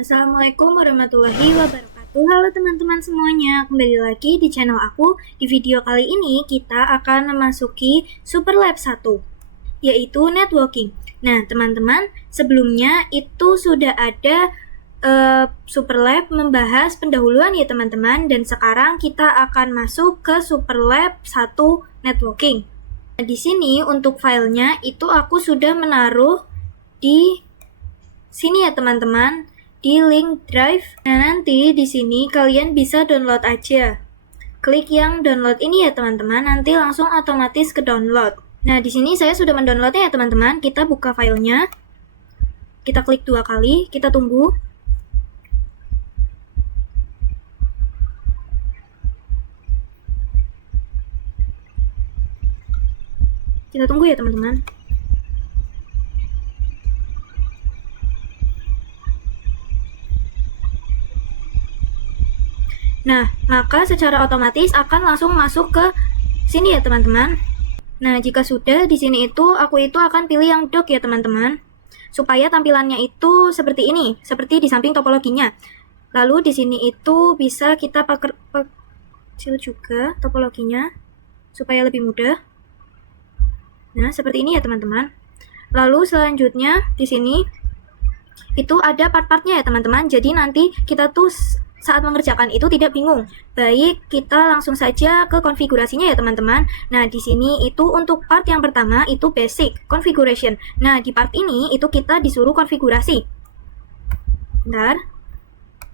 Assalamualaikum warahmatullahi wabarakatuh. Halo teman-teman semuanya, kembali lagi di channel aku. Di video kali ini kita akan memasuki Super Lab 1, yaitu networking. Nah teman-teman, sebelumnya itu sudah ada Super Lab membahas pendahuluan ya teman-teman, dan sekarang kita akan masuk ke Super Lab 1 networking. Nah, di sini untuk filenya itu aku sudah menaruh di sini ya teman-teman, di link drive. Nah, nanti di sini kalian bisa download aja. Klik yang download ini ya teman-teman, nanti langsung otomatis ke download. Nah, di sini saya sudah mendownloadnya ya teman-teman. Kita buka filenya. Kita klik 2 kali, kita tunggu. Kita tunggu ya teman-teman. Nah, maka secara otomatis akan langsung masuk ke sini ya teman-teman. Nah, jika sudah di sini itu aku itu akan pilih yang dock ya teman-teman, supaya tampilannya itu seperti ini, seperti di samping topologinya. Lalu di sini itu bisa kita kecil juga topologinya supaya lebih mudah. Nah, seperti ini ya teman-teman. Lalu selanjutnya di sini itu ada part-partnya ya teman-teman. Jadi nanti kita tuh saat mengerjakan itu tidak bingung. Baik, kita langsung saja ke konfigurasinya ya teman-teman. Nah, di sini itu untuk part yang pertama itu basic configuration. Nah, di part ini itu kita disuruh konfigurasi. Bentar.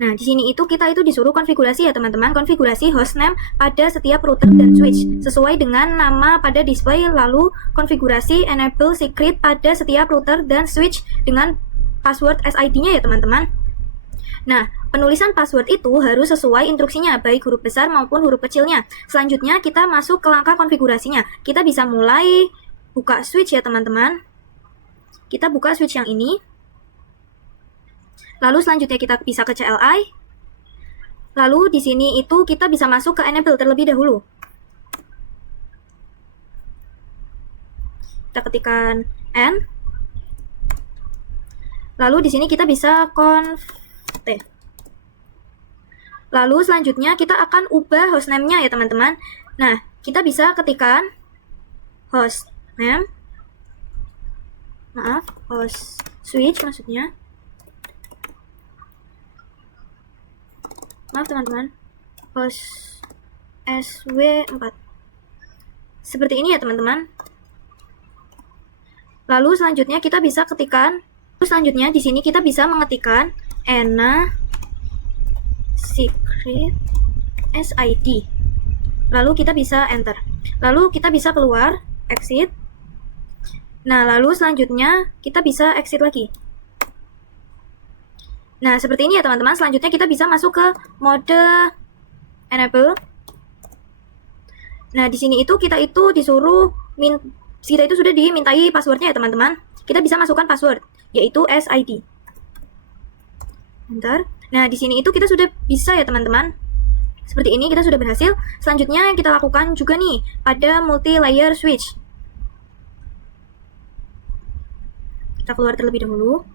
Nah, di sini itu kita itu disuruh konfigurasi ya teman-teman, konfigurasi hostname pada setiap router dan switch sesuai dengan nama pada display, lalu konfigurasi enable secret pada setiap router dan switch dengan password SID-nya ya teman-teman. Nah, penulisan password itu harus sesuai instruksinya, baik huruf besar maupun huruf kecilnya. Selanjutnya, kita masuk ke langkah konfigurasinya. Kita bisa mulai buka switch ya teman-teman. Kita buka switch yang ini. Lalu selanjutnya kita bisa ke CLI. Lalu di sini itu kita bisa masuk ke enable terlebih dahulu. Kita ketikkan N. Lalu di sini kita bisa Lalu selanjutnya kita akan ubah hostname-nya ya teman-teman. Nah, kita bisa ketikkan host switch maksudnya. Maaf teman-teman. Host SW4. Seperti ini ya teman-teman. Lalu selanjutnya kita bisa ketikkan. Selanjutnya di sini kita bisa mengetikkan ENA secret SID. Lalu kita bisa enter. Lalu kita bisa keluar, exit. Nah, lalu selanjutnya kita bisa exit lagi. Nah, seperti ini ya teman-teman. Selanjutnya kita bisa masuk ke mode enable. Nah, di sini itu kita itu disuruh kita itu sudah dimintai passwordnya ya teman-teman. Kita bisa masukkan password, yaitu SID. Bentar. Nah, di sini itu kita sudah bisa ya teman-teman. Seperti ini kita sudah berhasil. Selanjutnya kita lakukan juga nih pada multi-layer switch. Kita keluar terlebih dahulu.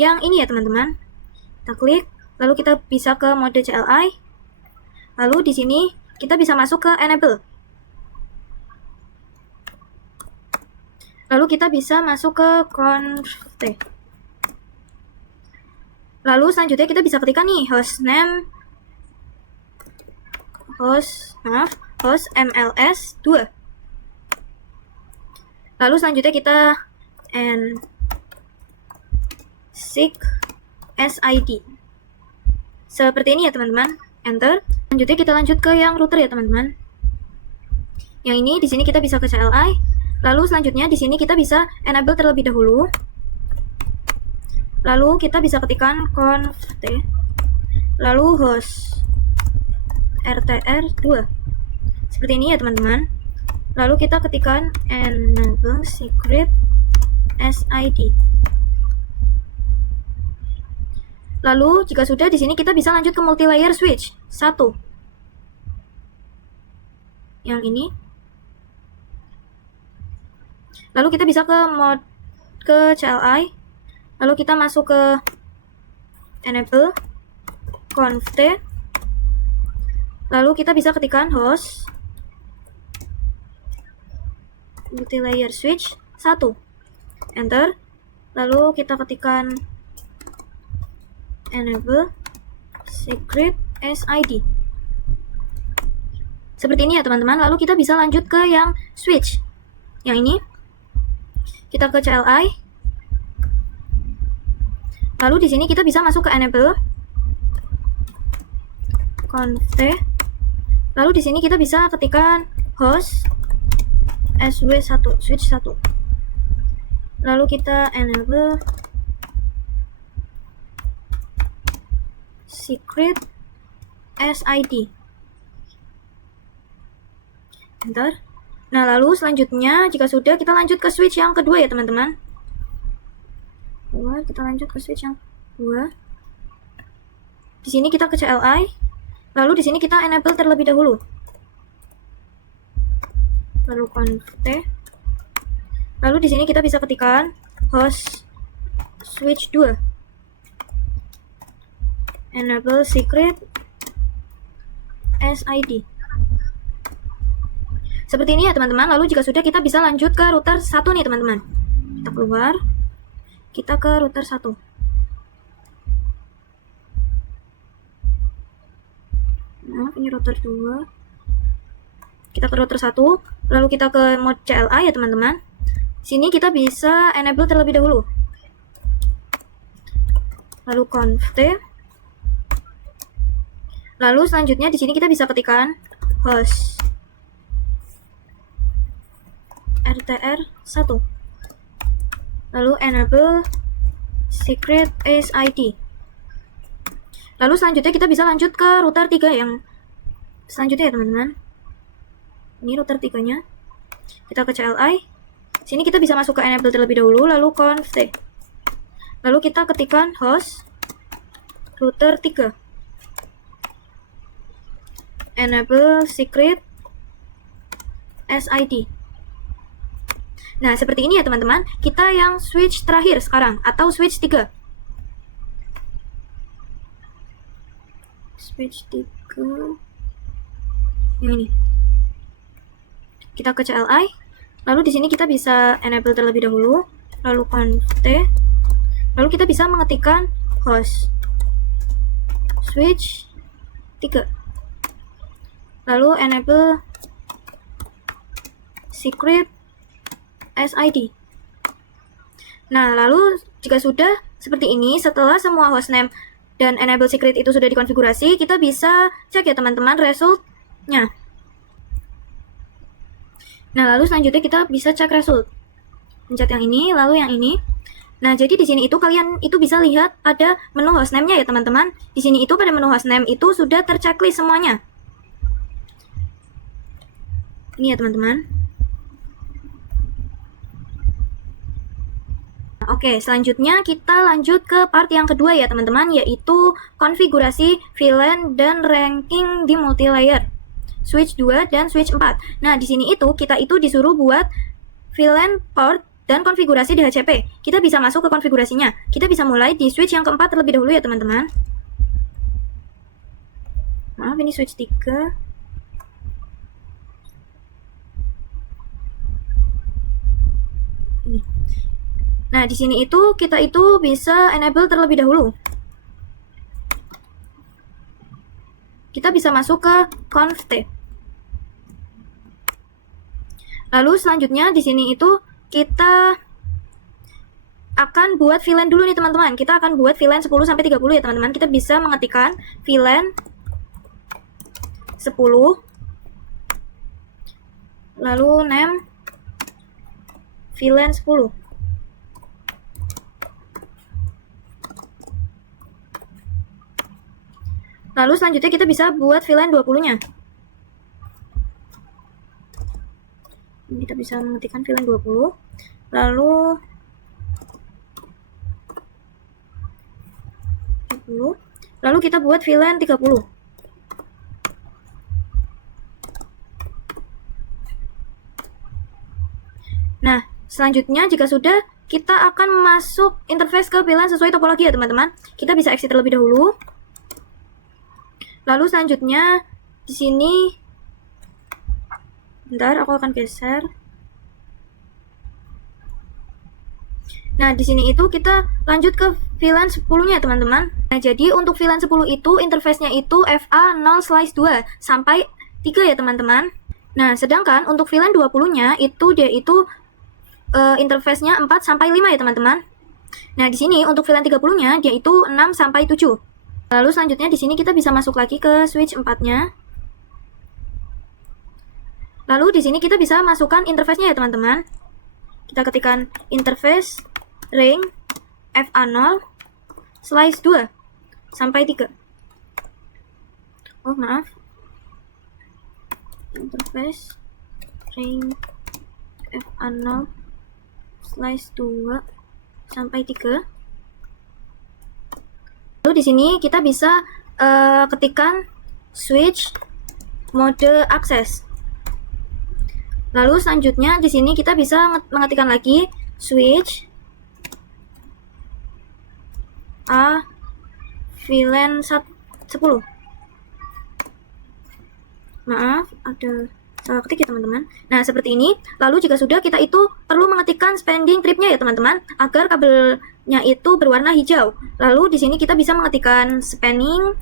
Yang ini ya teman-teman. Kita klik, lalu kita bisa ke mode CLI. Lalu di sini kita bisa masuk ke enable. Lalu kita bisa masuk ke Lalu selanjutnya kita bisa ketikkan nih hostname host MLS 2. Lalu selanjutnya kita seek SID. Seperti ini ya teman-teman. Enter. Selanjutnya kita lanjut ke yang router ya teman-teman. Yang ini di sini kita bisa ke CLI. Lalu selanjutnya di sini kita bisa enable terlebih dahulu. Lalu kita bisa ketikkan lalu host RTR2. Seperti ini ya teman-teman. Lalu kita ketikkan enable secret SID. Lalu jika sudah di sini kita bisa lanjut ke multi-layer switch 1. Yang ini. Lalu kita bisa ke CLI. Lalu kita masuk ke enable conft, lalu kita bisa ketikkan host multilayer switch 1, enter, lalu kita ketikkan enable secret SID. Seperti ini ya teman-teman. Lalu kita bisa lanjut ke yang switch. Yang ini. Kita ke CLI. Lalu di sini kita bisa masuk ke enable conft. Lalu di sini kita bisa ketikkan host SW1 switch 1. Lalu kita enable secret SID. Enter. Nah, lalu selanjutnya jika sudah, kita lanjut ke switch yang kedua ya teman-teman. Kita lanjut ke switch yang kedua. Di sini kita ke CLI. Lalu di sini kita enable terlebih dahulu. Lalu conft. Lalu di sini kita bisa ketikkan host switch 2. Enable secret SID. Seperti ini ya teman-teman. Lalu jika sudah, kita bisa lanjut ke router 1 nih teman-teman. Kita keluar. Kita ke router 1. Nah, ini router 2. Kita ke router 1. Lalu kita ke mode CLI ya teman-teman. Sini kita bisa enable terlebih dahulu. Lalu conft. Lalu selanjutnya di sini kita bisa ketikkan host RTR 1. Lalu enable secret SID. Lalu selanjutnya kita bisa lanjut ke router 3 yang selanjutnya ya teman-teman. Ini router 3-nya. Kita ke CLI. Sini kita bisa masuk ke enable terlebih dahulu, lalu conft. Lalu kita ketikkan host router 3. Enable secret SID. Nah, seperti ini ya teman-teman. Kita yang switch terakhir sekarang, atau switch 3. Switch 3. Yang ini. Kita ke CLI. Lalu di sini kita bisa enable terlebih dahulu, lalu conft. Lalu kita bisa mengetikkan host switch 3. Lalu enable secret SID. Nah, lalu jika sudah seperti ini, setelah semua hostname dan enable secret itu sudah dikonfigurasi, kita bisa cek ya teman-teman resultnya. Nah, lalu selanjutnya kita bisa cek result. Pencet yang ini, lalu yang ini. Nah, jadi di sini itu kalian itu bisa lihat ada menu hostname-nya ya teman-teman. Di sini itu pada menu hostname itu sudah terchecklist semuanya. Ini ya teman-teman. Oke, selanjutnya kita lanjut ke part yang kedua ya teman-teman, yaitu konfigurasi VLAN dan ranking di multilayer. Switch 2 dan switch 4. Nah, di sini itu kita itu disuruh buat VLAN port dan konfigurasi DHCP. Kita bisa masuk ke konfigurasinya. Kita bisa mulai di switch yang keempat terlebih dahulu ya teman-teman. Maaf, ini switch 3. Ini. Nah, di sini itu kita itu bisa enable terlebih dahulu. Kita bisa masuk ke conft. Lalu selanjutnya di sini itu kita akan buat VLAN dulu nih teman-teman. Kita akan buat VLAN 10 sampai 30 ya teman-teman. Kita bisa mengetikkan VLAN 10 lalu name VLAN 10. Lalu selanjutnya kita bisa buat VLAN 20-nya. Kita bisa mengetikkan VLAN 20. Lalu 30. Lalu kita buat VLAN 30. Nah, selanjutnya jika sudah, kita akan masuk interface ke VLAN sesuai topologi ya teman-teman. Kita bisa exit terlebih dahulu. Lalu selanjutnya di sini, bentar, aku akan geser. Nah, di sini itu kita lanjut ke VLAN 10-nya teman-teman. Nah, jadi untuk VLAN 10 itu interface-nya itu FA0/2 sampai 3 ya teman-teman. Nah, sedangkan untuk VLAN 20-nya itu dia itu interface-nya 4 sampai 5 ya teman-teman. Nah, di sini untuk VLAN 30-nya dia itu 6 sampai 7. Lalu selanjutnya di sini kita bisa masuk lagi ke switch 4-nya. Lalu di sini kita bisa masukkan interface-nya ya teman-teman. Kita ketikkan interface ring FA0/2 sampai 3. Oh, maaf. Interface ring FA0/2 sampai 3. Lalu di sini kita bisa ketikkan switch mode akses. Lalu selanjutnya di sini kita bisa mengetikkan lagi switch A VLAN 10. Maaf, ada salah ketik ya teman-teman. Nah, seperti ini. Lalu jika sudah, kita itu perlu mengetikkan spending tripnya ya teman-teman, agar kabelnya itu berwarna hijau. Lalu di sini kita bisa mengetikkan spanning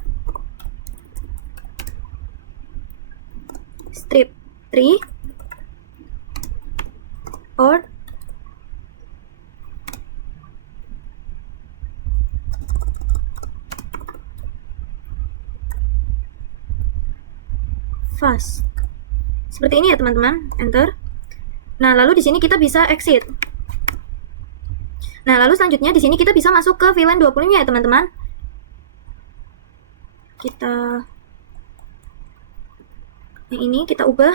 strip 3 or fast. Seperti ini ya teman-teman, enter. Nah, lalu di sini kita bisa exit. Nah, lalu selanjutnya di sini kita bisa masuk ke VLAN 20-nya ya teman-teman. Yang ini kita ubah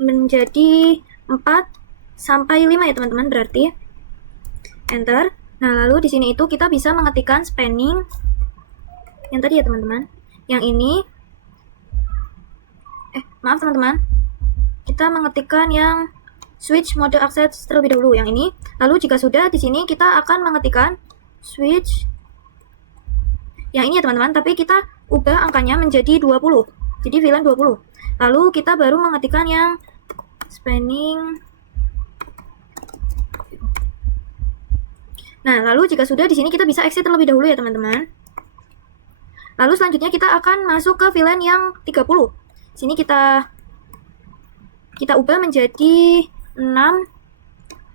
menjadi 4 sampai 5 ya teman-teman, berarti enter. Nah, lalu di sini itu kita bisa mengetikkan spanning yang tadi ya teman-teman. Yang ini maaf teman-teman. Kita mengetikkan yang switch mode access terlebih dahulu yang ini. Lalu jika sudah, di sini kita akan mengetikkan switch yang ini ya teman-teman, tapi kita ubah angkanya menjadi 20. Jadi VLAN 20. Lalu kita baru mengetikkan yang spanning. Nah, lalu jika sudah, di sini kita bisa exit terlebih dahulu ya teman-teman. Lalu selanjutnya kita akan masuk ke VLAN yang 30. Sini kita ubah menjadi 6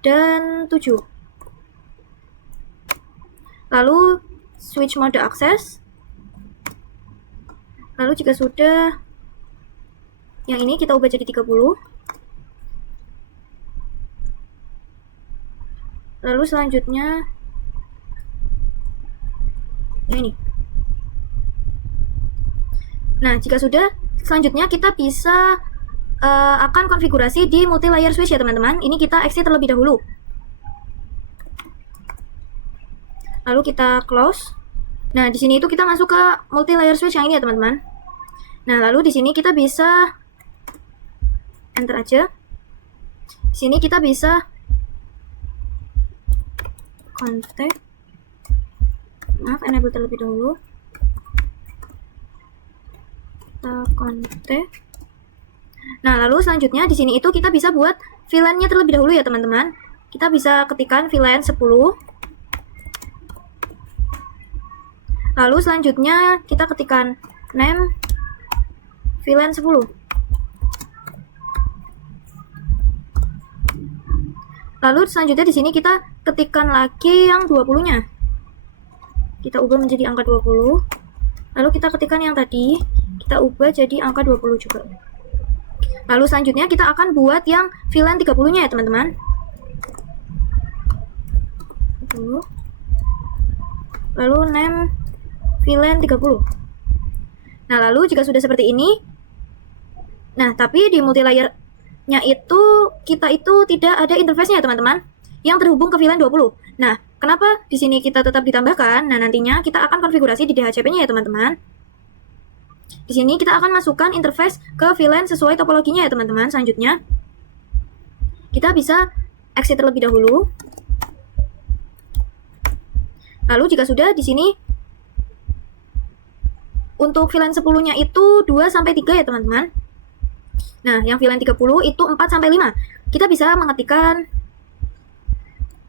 dan 7. Lalu switch mode access. Lalu jika sudah, yang ini kita ubah jadi 30. Lalu selanjutnya yang ini. Nah, jika sudah, selanjutnya kita bisa akan konfigurasi di multi layer switch ya teman-teman. Ini kita exit terlebih dahulu. Lalu kita close. Nah, di sini itu kita masuk ke multi layer switch yang ini ya teman-teman. Nah, lalu di sini kita bisa enter aja. Di sini kita bisa config. Maaf, enable terlebih dahulu. Kita config. Nah, lalu selanjutnya di sini itu kita bisa buat VLAN-nya terlebih dahulu ya teman-teman. Kita bisa ketikkan VLAN 10. Lalu selanjutnya kita ketikkan name VLAN 10. Lalu selanjutnya di sini kita ketikkan lagi yang 20-nya. Kita ubah menjadi angka 20. Lalu kita ketikkan yang tadi, kita ubah jadi angka 20 juga. Lalu selanjutnya kita akan buat yang VLAN 30-nya ya teman-teman. Lalu name VLAN 30. Nah, lalu jika sudah seperti ini, nah tapi di multi layer-nya itu kita itu tidak ada interface-nya ya teman-teman, yang terhubung ke VLAN 20. Nah, kenapa di sini kita tetap ditambahkan? Nah, nantinya kita akan konfigurasi di DHCP-nya ya teman-teman. Di sini kita akan masukkan interface ke VLAN sesuai topologinya ya teman-teman. Selanjutnya kita bisa exit terlebih dahulu. Lalu jika sudah, di sini untuk VLAN 10-nya itu 2 sampai 3 ya teman-teman. Nah, yang VLAN 30 itu 4 sampai 5. Kita bisa mengetikkan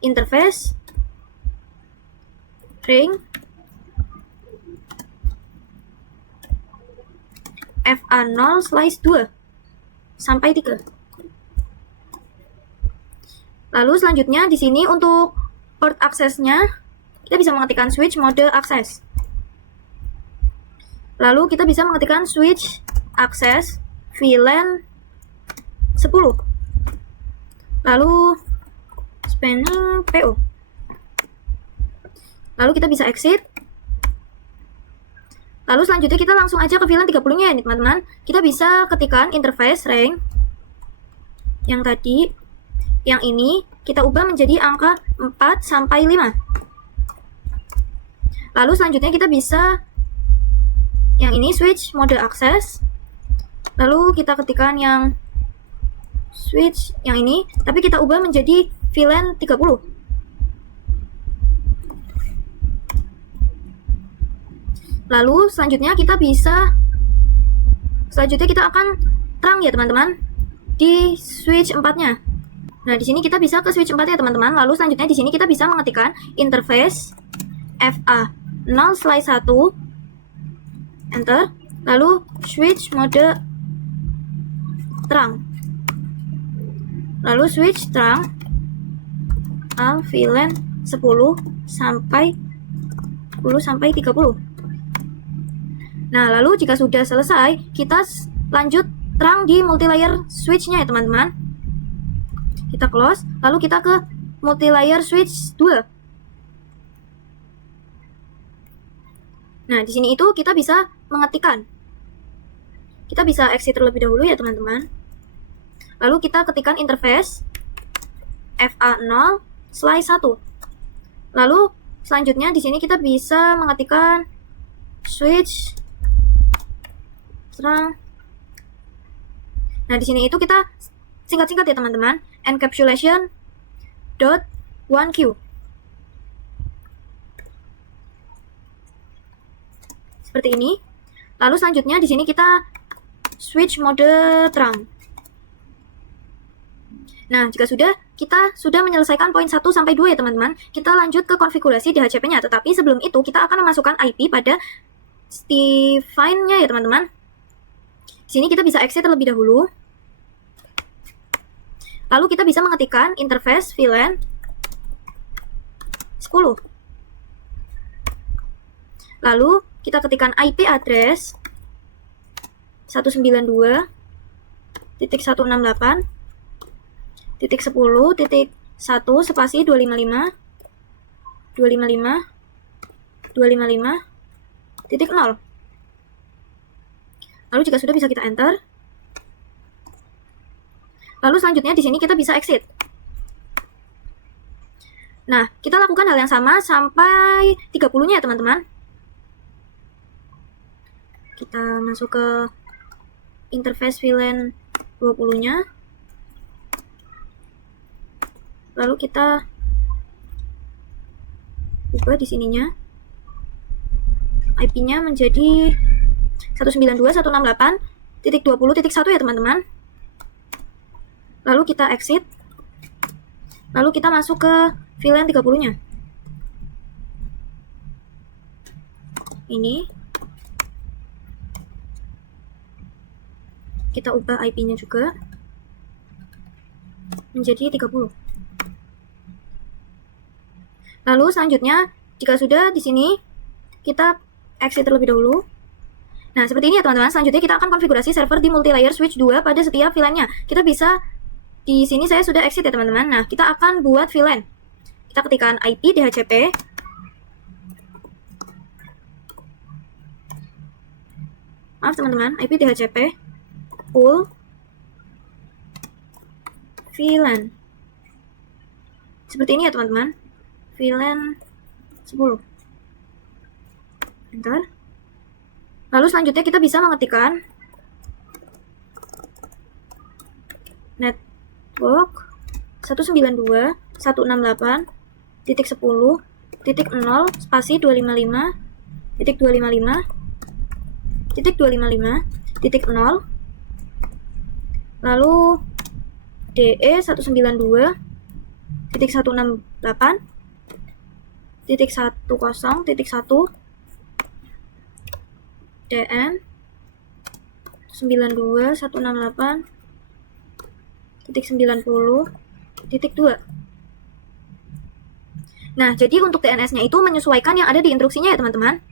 interface ring FA0/2 sampai 3. Lalu selanjutnya di sini untuk port aksesnya kita bisa mengetikkan switch mode akses. Lalu kita bisa mengetikkan switch akses VLAN 10. Lalu spanning PO. Lalu kita bisa exit. Lalu selanjutnya kita langsung aja ke VLAN 30-nya ya teman-teman. Kita bisa ketikkan interface ring yang tadi. Yang ini kita ubah menjadi angka 4 sampai 5. Lalu selanjutnya kita bisa yang ini switch mode akses. Lalu kita ketikkan yang switch yang ini, tapi kita ubah menjadi VLAN 30. Lalu selanjutnya kita akan terang ya teman-teman di switch 4-nya. Nah, di sini kita bisa ke switch 4 ya teman-teman. Lalu selanjutnya di sini kita bisa mengetikkan interface FA0/1 enter, lalu switch mode terang. Lalu switch terang al VLAN 10 sampai 30. Nah, lalu jika sudah selesai, kita lanjut terang di multilayer switch-nya ya teman-teman. Kita close, lalu kita ke multilayer switch 2. Nah, di sini itu kita bisa mengetikkan. Kita bisa exit terlebih dahulu ya teman-teman. Lalu kita ketikkan interface FA0/1. Lalu selanjutnya di sini kita bisa mengetikkan switch terang. Nah, di sini itu kita singkat-singkat ya teman-teman, encapsulation.1q. Seperti ini. Lalu selanjutnya di sini kita switch mode terang. Nah, jika kita sudah menyelesaikan poin 1 sampai 2 ya teman-teman. Kita lanjut ke konfigurasi DHCP-nya, tetapi sebelum itu kita akan memasukkan IP pada define-nya ya teman-teman. Di sini kita bisa exit terlebih dahulu. Lalu kita bisa mengetikkan interface VLAN 10. Lalu kita ketikkan IP address 192.168.10.1 spasi 255.255.255.0. Lalu jika sudah bisa kita enter. Lalu selanjutnya di sini kita bisa exit. Nah, kita lakukan hal yang sama sampai 30-nya ya teman-teman. Kita masuk ke interface VLAN 20-nya. Lalu kita ubah di sininya. IP-nya menjadi 192.168.20.1 ya teman-teman. Lalu kita exit. Lalu kita masuk ke VLAN 30-nya. Ini. Kita ubah IP-nya juga menjadi 30. Lalu selanjutnya, jika sudah di sini, kita exit terlebih dahulu. Nah, seperti ini ya teman-teman. Selanjutnya kita akan konfigurasi server di multilayer switch 2 pada setiap VLAN-nya. Kita bisa, di sini saya sudah exit ya teman-teman. Nah, kita akan buat VLAN. Kita ketikkan IP DHCP. Maaf teman-teman, IP DHCP. Pool VLAN. Seperti ini ya teman-teman. VLAN 10. Enter. Lalu selanjutnya kita bisa mengetikkan network 192.168.10.1 titik 0 spasi 255 titik 255 titik 255 titik 0, lalu DE 192 titik 168 titik 10 titik 1 DN 92168 titik 90 titik 2. Nah, jadi untuk DNS-nya itu menyesuaikan yang ada di instruksinya ya teman-teman.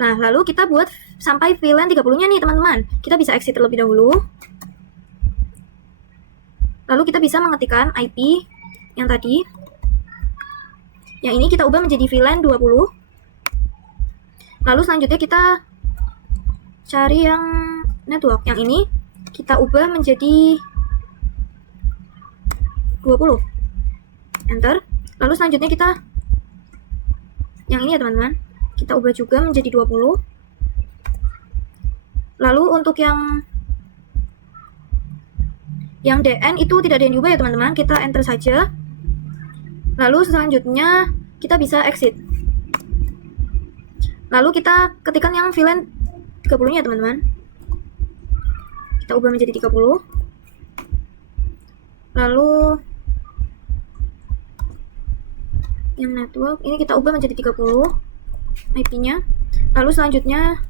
Nah, lalu kita buat sampai VLAN 30-nya nih teman-teman. Kita bisa exit terlebih dahulu. Lalu kita bisa mengetikkan IP yang tadi. Yang ini kita ubah menjadi VLAN 20. Lalu selanjutnya kita cari yang network. Yang ini kita ubah menjadi 20. Enter. Lalu selanjutnya kita yang ini ya teman-teman, kita ubah juga menjadi 20. Lalu untuk yang DN itu tidak ada yang diubah ya teman-teman, kita enter saja. Lalu selanjutnya kita bisa exit. Lalu kita ketikkan yang VLAN 30-nya ya teman-teman. Kita ubah menjadi 30. Lalu yang network ini kita ubah menjadi 30 IP-nya. Lalu selanjutnya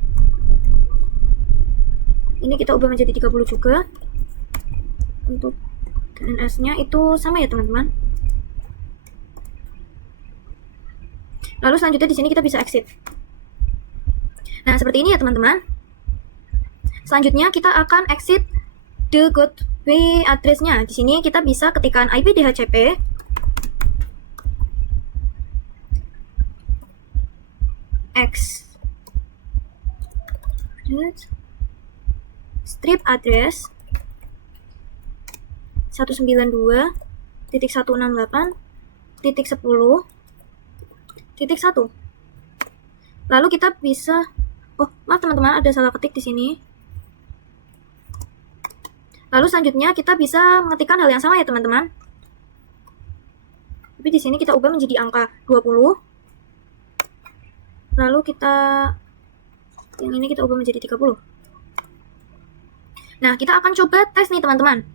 ini kita ubah menjadi 30 juga. Untuk DNS-nya itu sama ya teman-teman. Lalu selanjutnya di sini kita bisa exit. Nah, seperti ini ya teman-teman. Selanjutnya kita akan exit the gateway address-nya. Di sini kita bisa ketikkan IP DHCP X strip address 192.168.10.1. Lalu kita bisa, maaf teman-teman, ada salah ketik di sini. Lalu selanjutnya kita bisa mengetikkan hal yang sama ya teman-teman. Tapi di sini kita ubah menjadi angka 20. Lalu kita yang ini kita ubah menjadi 30. Nah, kita akan coba tes nih teman-teman.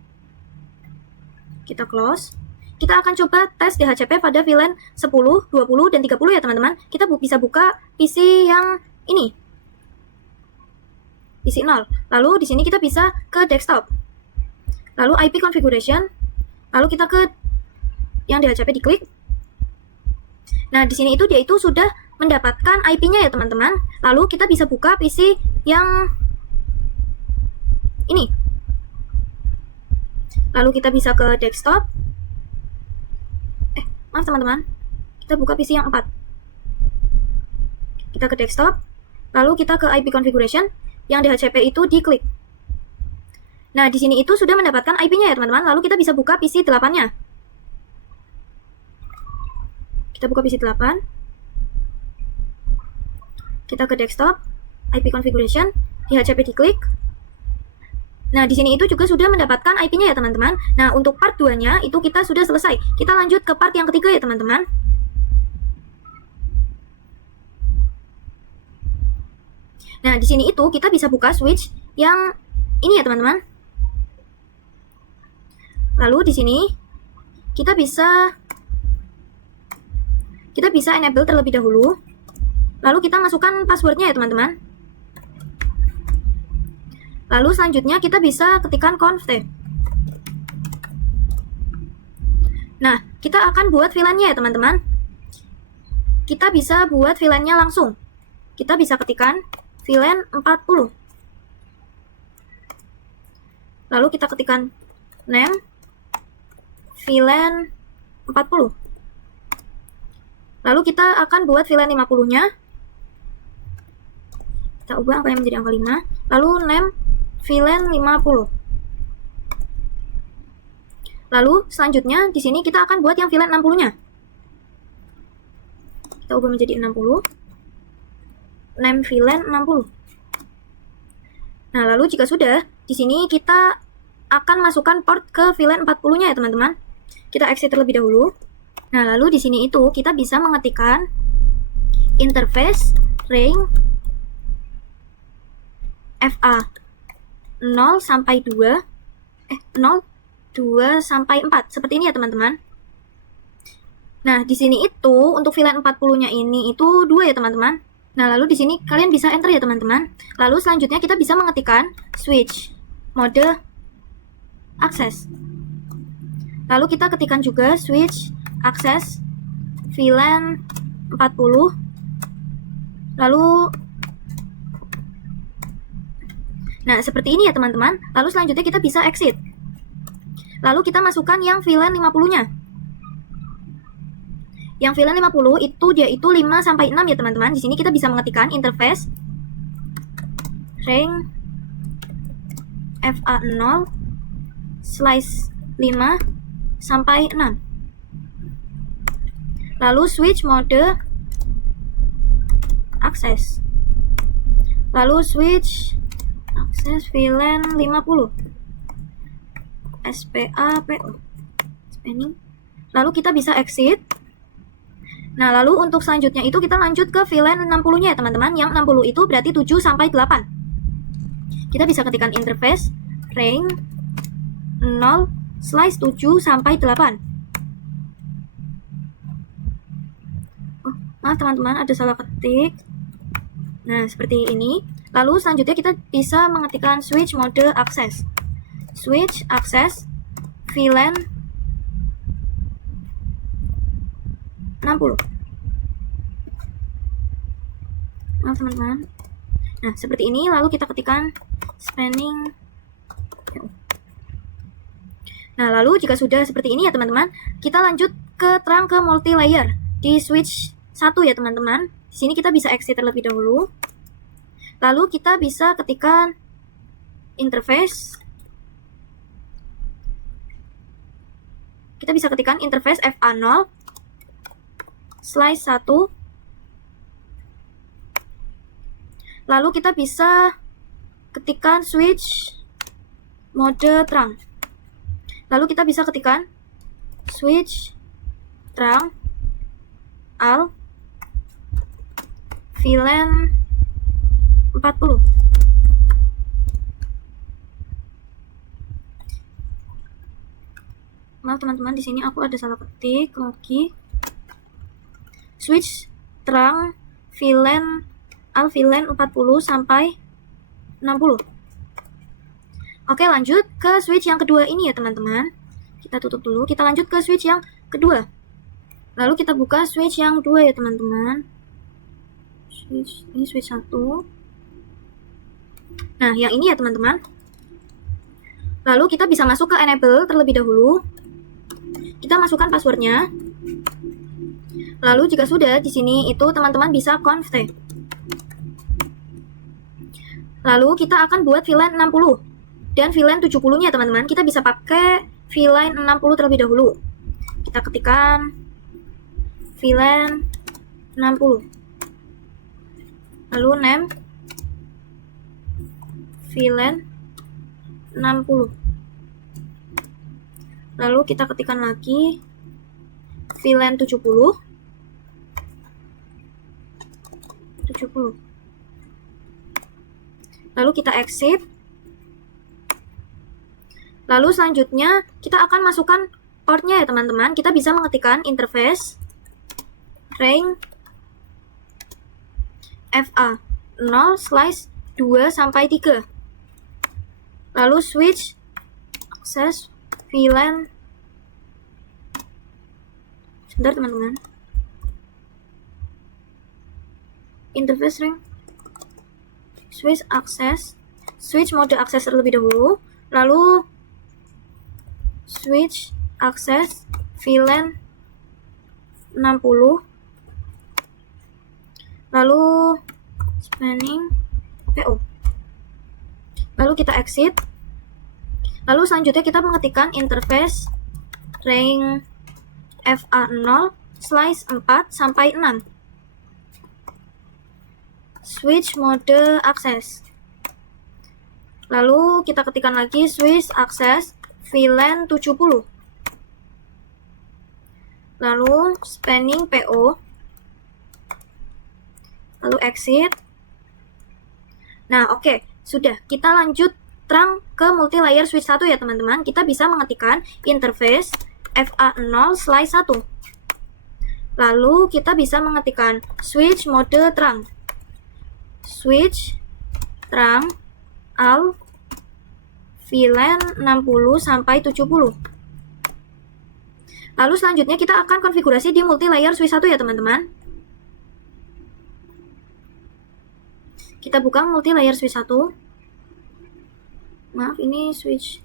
Kita close. Kita akan coba tes DHCP pada VLAN 10, 20, dan 30 ya teman-teman. Kita bisa buka PC yang ini. PC 0. Lalu di sini kita bisa ke desktop. Lalu IP configuration. Lalu kita ke yang DHCP diklik. Nah, di sini dia itu sudah mendapatkan IP-nya ya teman-teman. Lalu kita bisa buka PC yang ini. Lalu kita bisa ke desktop. Maaf teman-teman. Kita buka PC yang 4. Kita ke desktop. Lalu kita ke IP configuration. Yang DHCP itu diklik. Nah, di sini itu sudah mendapatkan IP-nya ya teman-teman. Lalu kita bisa buka PC 8-nya. Kita buka PC 8. Kita ke desktop, IP configuration, DHCP diklik. Nah, di sini itu juga sudah mendapatkan IP-nya ya teman-teman. Nah, untuk part 2-nya itu kita sudah selesai. Kita lanjut ke part yang ketiga ya teman-teman. Nah, di sini itu kita bisa buka switch yang ini ya teman-teman. Lalu di sini kita bisa enable terlebih dahulu. Lalu kita masukkan passwordnya ya teman-teman. Lalu selanjutnya kita bisa ketikkan conf-t. Nah, kita akan buat VLAN-nya ya teman-teman. Kita bisa buat VLAN-nya langsung. Kita bisa ketikkan VLAN 40. Lalu kita ketikkan name VLAN 40. Lalu kita akan buat VLAN 50-nya. Kita ubah angkanya menjadi angka 5. Lalu name VLAN 50. Lalu selanjutnya di sini kita akan buat yang VLAN 60-nya. Kita ubah menjadi 60. Name VLAN 60. Nah, lalu jika sudah, di sini kita akan masukkan port ke VLAN 40-nya ya teman-teman. Kita exit terlebih dahulu. Nah, lalu di sini itu kita bisa mengetikkan interface range FA 0 sampai 2, 0, 2 sampai 4. Seperti ini ya, teman-teman. Nah, di sini itu untuk VLAN 40-nya ini itu 2 ya, teman-teman. Nah, lalu di sini kalian bisa enter ya, teman-teman. Lalu selanjutnya kita bisa mengetikkan switch mode access. Lalu kita ketikkan juga switch access VLAN 40. Lalu nah, seperti ini ya, teman-teman. Lalu selanjutnya kita bisa exit. Lalu kita masukkan yang VLAN 50-nya. Yang VLAN 50 itu dia itu 5 sampai 6 ya, teman-teman. Di sini kita bisa mengetikkan interface range FA0 slice 5 sampai 6. Lalu switch mode access. Lalu switch access VLAN 50 SPA PO spanning. Lalu kita bisa exit. Nah, lalu untuk selanjutnya itu kita lanjut ke VLAN 60-nya ya, teman-teman. Yang 60 itu berarti 7 sampai 8. Kita bisa ketikkan interface range 0 slice 7 sampai 8. Oh, maaf teman-teman, ada salah ketik. Nah, seperti ini. Lalu selanjutnya kita bisa mengetikkan switch mode access. Switch access VLAN 60. Maaf teman-teman. Nah, seperti ini. Lalu kita ketikkan spanning. Nah, lalu jika sudah seperti ini ya, teman-teman, kita lanjut ke terang ke multi layer di switch 1 ya, teman-teman. Di sini kita bisa exit terlebih dahulu. Lalu kita bisa ketikkan interface. Kita bisa ketikkan interface FA0 slice 1. Lalu kita bisa ketikkan switch mode terang. Lalu kita bisa ketikkan switch terang al VLAN 40. Maaf teman-teman, di sini aku ada salah ketik lagi. Switch terang VLAN al VLAN 40 sampai 60. Oke, lanjut ke switch yang kedua ini ya, teman-teman. Kita tutup dulu, kita lanjut ke switch yang kedua. Lalu kita buka switch yang 2 ya, teman-teman. Ini switch 1. Nah, yang ini ya, teman-teman. Lalu kita bisa masuk ke enable terlebih dahulu. Kita masukkan passwordnya. Lalu jika sudah, di sini itu teman-teman bisa config. Lalu kita akan buat VLAN 60 dan VLAN 70-nya, teman-teman. Kita bisa pakai VLAN 60 terlebih dahulu. Kita ketikkan VLAN 60. Lalu name VLAN 60. Lalu kita ketikkan lagi VLAN 70. Lalu kita exit. Lalu selanjutnya kita akan masukkan portnya ya, teman-teman. Kita bisa mengetikkan interface range FA 0 slice 2 sampai 3. Lalu switch access VLAN. Sebentar teman-teman. Interface ring switch access, switch mode access terlebih dahulu, lalu switch access VLAN 60, lalu spanning PO. Lalu kita exit. Lalu selanjutnya kita mengetikkan interface range FA0 slice 4 sampai 6. Switch mode access. Lalu kita ketikkan lagi switch access VLAN 70. lalu spanning PO, lalu exit. Nah, oke. Sudah, kita lanjut terang ke multi layer switch 1 ya teman-teman. Kita bisa mengetikkan interface FA0/1. Lalu kita bisa mengetikkan switch mode terang. Switch terang al VLAN 60 sampai 70. Lalu selanjutnya kita akan konfigurasi di multi layer switch 1 ya teman-teman. Kita buka multi layer switch 1. Maaf, ini switch.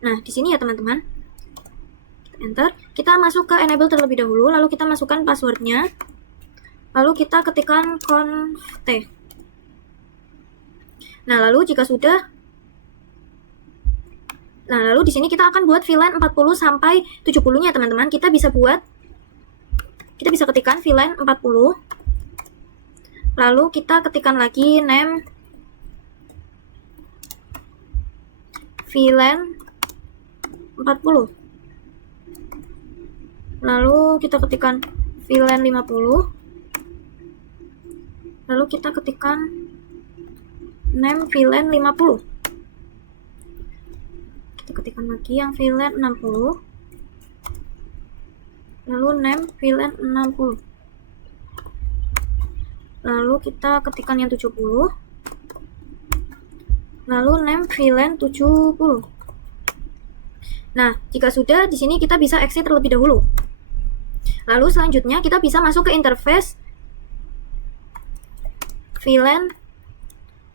Nah, di sini ya teman-teman. Kita enter. Kita masuk ke enable terlebih dahulu, lalu kita masukkan passwordnya. Lalu kita ketikkan conft. Nah, lalu jika sudah, lalu di sini kita akan buat VLAN 40 sampai 70-nya teman-teman. Kita bisa ketikkan VLAN 40. Lalu kita ketikkan lagi name VLAN 40. Lalu kita ketikkan VLAN 50. Lalu kita ketikkan name VLAN 50. Ketikkan lagi yang VLAN 60, lalu name VLAN 60, lalu kita ketikkan yang 70, lalu name VLAN 70. Nah, jika sudah, di sini kita bisa exit terlebih dahulu. Lalu selanjutnya kita bisa masuk ke interface VLAN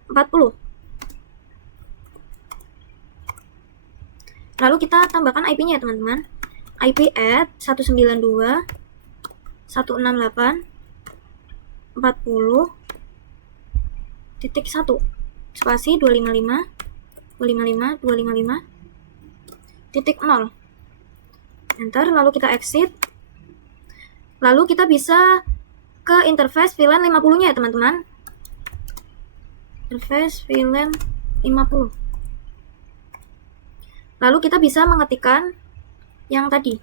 40. Lalu kita tambahkan IP-nya ya teman-teman. IP at 192.168.40.1 spasi 255.255.255.0. Enter, lalu kita exit. Lalu kita bisa ke interface VLAN 50-nya ya teman-teman. Interface VLAN 50. Lalu kita bisa mengetikkan yang tadi.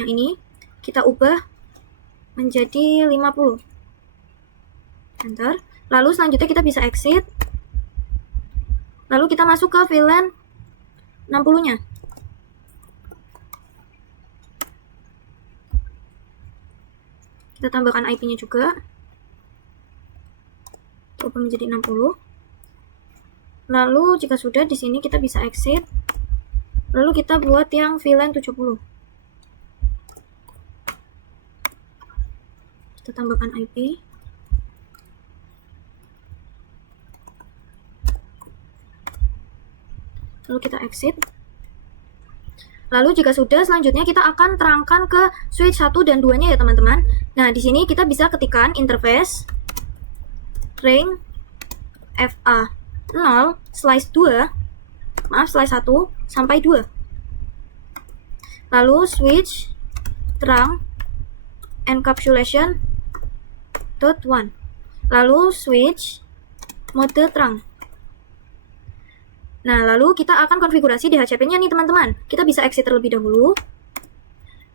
Yang ini kita ubah menjadi 50. Enter. Lalu selanjutnya kita bisa exit. Lalu kita masuk ke VLAN 60-nya. Kita tambahkan IP-nya juga. Kita ubah menjadi 60. Lalu jika sudah, di sini kita bisa exit. Lalu kita buat yang VLAN 70. Kita tambahkan IP. Lalu kita exit. Lalu jika sudah, selanjutnya kita akan terangkan ke switch 1 dan 2-nya ya teman-teman. Nah, di sini kita bisa ketikkan interface ring FA0/2. Slice 1 sampai 2. Lalu switch terang encapsulation .1. Lalu switch mode terang. Nah, lalu kita akan konfigurasi DHCP-nya nih teman-teman. Kita bisa exit terlebih dahulu.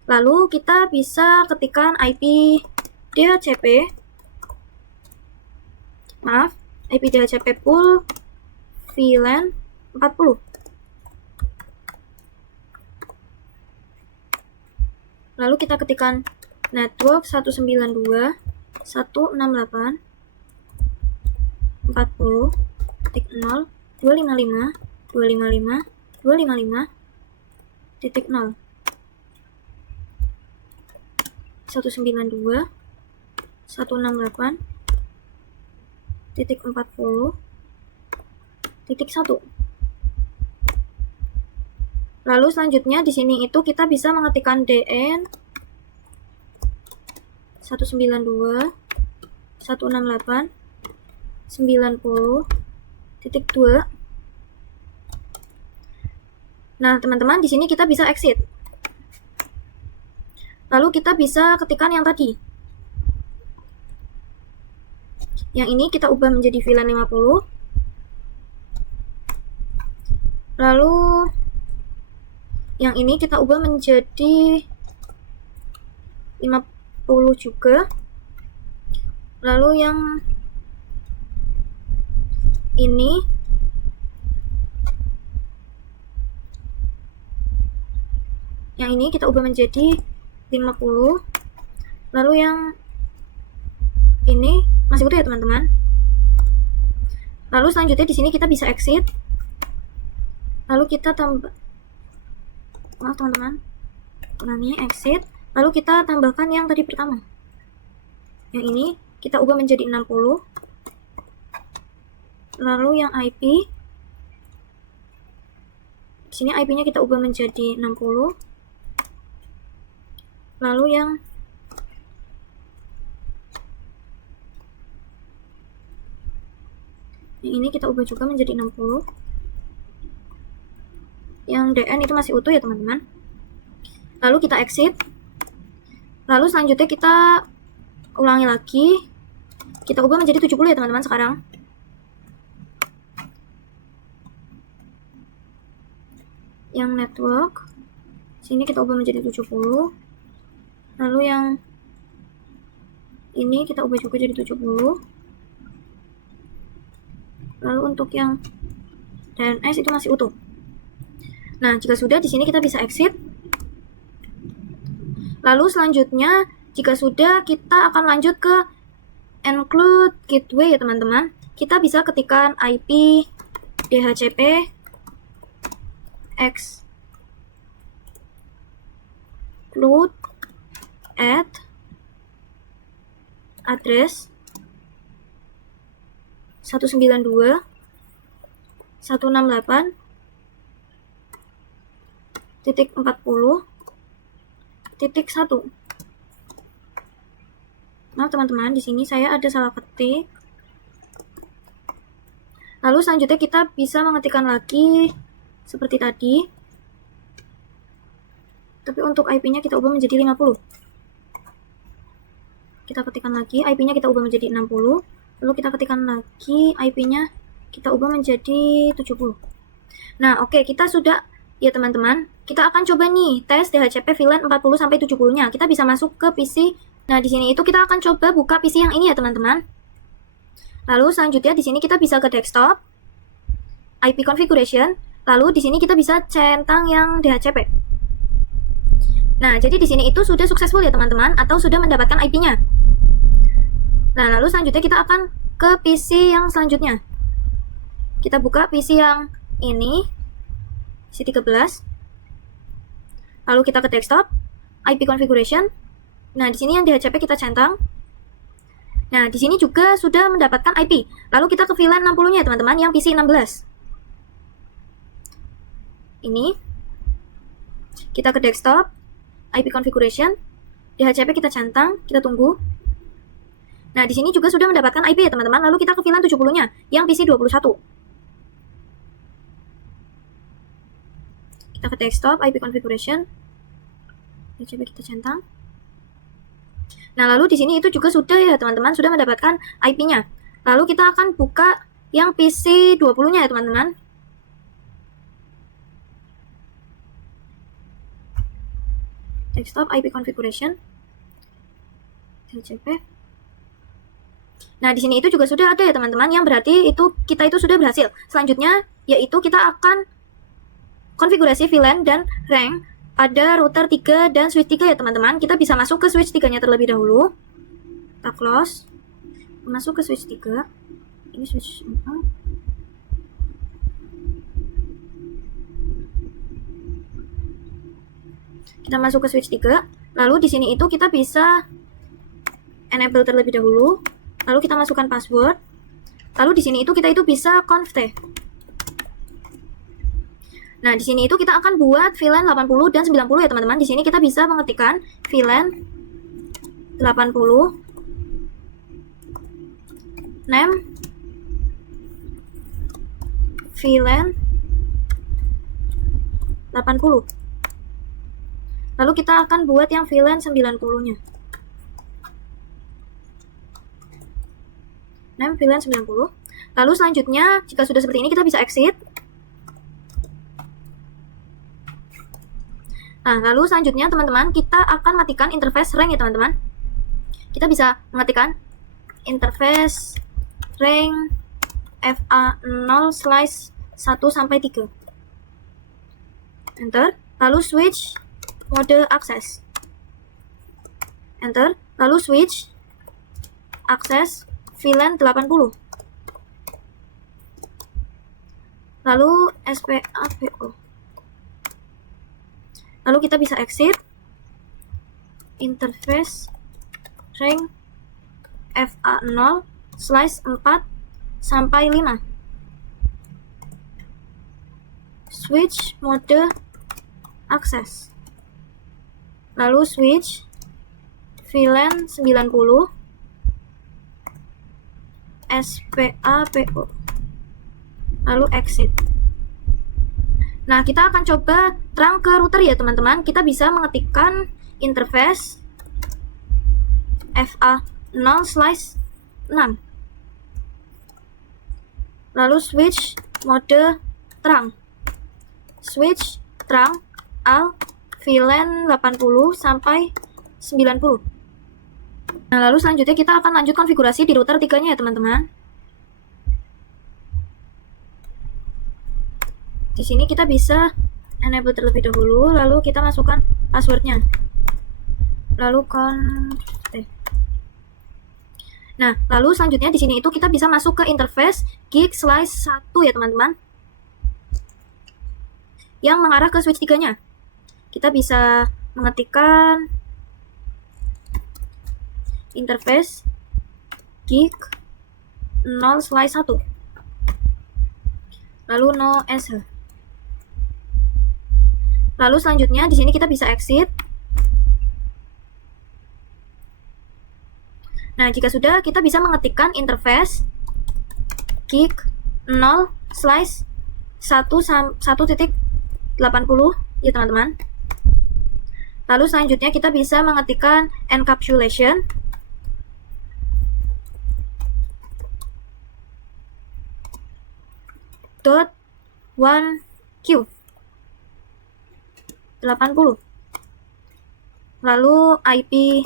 Lalu kita bisa ketikkan IP DHCP. IP DHCP pool VLAN 40. Lalu kita ketikkan network 192.168.40.255.255.255.0 192.168.40.1. Lalu selanjutnya di sini itu kita bisa mengetikkan DN 192.168.90.2. Nah, teman-teman, di sini kita bisa exit. Lalu kita bisa ketikkan yang tadi. Yang ini kita ubah menjadi VLAN 50. Lalu Yang ini kita ubah menjadi 50 juga. Lalu yang ini kita ubah menjadi 50. Lalu yang ini masih utuh ya teman-teman. Lalu selanjutnya di sini kita bisa exit. Lalu kita tambah, maaf teman-teman, ulangi, exit. Lalu kita tambahkan yang tadi pertama. Yang ini kita ubah menjadi 60. Lalu yang IP, di sini IP-nya kita ubah menjadi 60. Lalu yang ini kita ubah juga menjadi 60. Yang DN itu masih utuh ya teman-teman. Lalu kita exit. Lalu selanjutnya kita ulangi lagi. Kita ubah menjadi 70 ya teman-teman sekarang. Yang network, sini kita ubah menjadi 70. Lalu yang ini kita ubah juga jadi 70. Lalu untuk yang DNS itu masih utuh. Nah, jika sudah, di sini kita bisa exit. Lalu selanjutnya, jika sudah, kita akan lanjut ke include gateway ya teman-teman. Kita bisa ketikkan IP DHCP exclude at address 192.168.40.1. Maaf teman-teman, di sini saya ada salah ketik. Lalu selanjutnya kita bisa mengetikkan lagi seperti tadi. Tapi untuk IP-nya kita ubah menjadi 50. Kita ketikkan lagi, IP-nya kita ubah menjadi 60. Lalu kita ketikkan lagi, IP-nya kita ubah menjadi 70. Nah, oke, kita sudah ya teman-teman. Kita akan coba nih tes DHCP VLAN 40 sampai 70-nya. Kita bisa masuk ke PC. Nah, di sini itu kita akan coba buka PC yang ini ya teman-teman. Lalu selanjutnya di sini kita bisa ke desktop, IP configuration. Lalu di sini kita bisa centang yang DHCP. Nah, jadi di sini itu sudah successful ya teman-teman, atau sudah mendapatkan IP-nya. Nah, lalu selanjutnya kita akan ke PC yang selanjutnya. Kita buka PC yang ini, PC 13. Lalu kita ke desktop, IP configuration. Nah, di sini yang DHCP kita centang. Nah, di sini juga sudah mendapatkan IP. Lalu kita ke VLAN 60-nya teman-teman, yang PC 16. Ini. Kita ke desktop, IP configuration, DHCP kita centang, kita tunggu. Nah, di sini juga sudah mendapatkan IP ya teman-teman. Lalu kita ke VLAN 70-nya, yang PC 21. Kita ke desktop, IP configuration, DHCP kita centang. Nah, lalu di sini itu juga sudah ya teman-teman, sudah mendapatkan IP-nya. Lalu kita akan buka yang PC 20-nya ya teman-teman. Desktop, IP configuration, DHCP. Nah, di sini itu juga sudah ada ya teman-teman, yang berarti itu kita itu sudah berhasil. Selanjutnya yaitu kita akan konfigurasi VLAN dan rank pada router 3 dan switch 3 ya teman-teman. Kita bisa masuk ke switch 3-nya terlebih dahulu. Kita close. Masuk ke switch 3. Ini switch 4. Kita masuk ke switch 3. Lalu di sini itu kita bisa enable terlebih dahulu. Lalu kita masukkan password. Lalu di sini itu kita itu bisa conf t. Nah, di sini itu kita akan buat VLAN 80 dan 90 ya teman-teman. Di sini kita bisa mengetikkan VLAN 80 name VLAN 80. Lalu kita akan buat yang VLAN 90-nya. Name VLAN 90. Lalu selanjutnya, jika sudah seperti ini kita bisa exit. Nah, lalu selanjutnya teman-teman, kita akan matikan interface rank ya teman-teman. Kita bisa mengetikkan interface rank FA0/1-3. Enter. Lalu switch mode akses. Enter. Lalu switch akses VLAN 80. Lalu SPAPO. Lalu kita bisa exit interface rank FA0/4-5. Switch mode akses. Lalu switch VLAN 90 SPAPO. Lalu exit. Nah, kita akan coba terang ke router ya teman-teman. Kita bisa mengetikkan interface FA0/6. Lalu switch mode terang. Switch terang al VLAN 80-90. Nah, lalu selanjutnya kita akan lanjut konfigurasi di router 3-nya ya teman-teman. Di sini kita bisa enable terlebih dahulu, lalu kita masukkan passwordnya. Lalu Nah, lalu selanjutnya di sini itu kita bisa masuk ke interface Geek/1 ya teman-teman, yang mengarah ke switch 3-nya. Kita bisa mengetikkan interface Geek 0/1. Lalu no sh. Lalu selanjutnya di sini kita bisa exit. Nah, jika sudah, kita bisa mengetikkan interface Geek 0/1.1.80 ya teman-teman. Lalu selanjutnya kita bisa mengetikkan encapsulation .1q 80. Lalu IP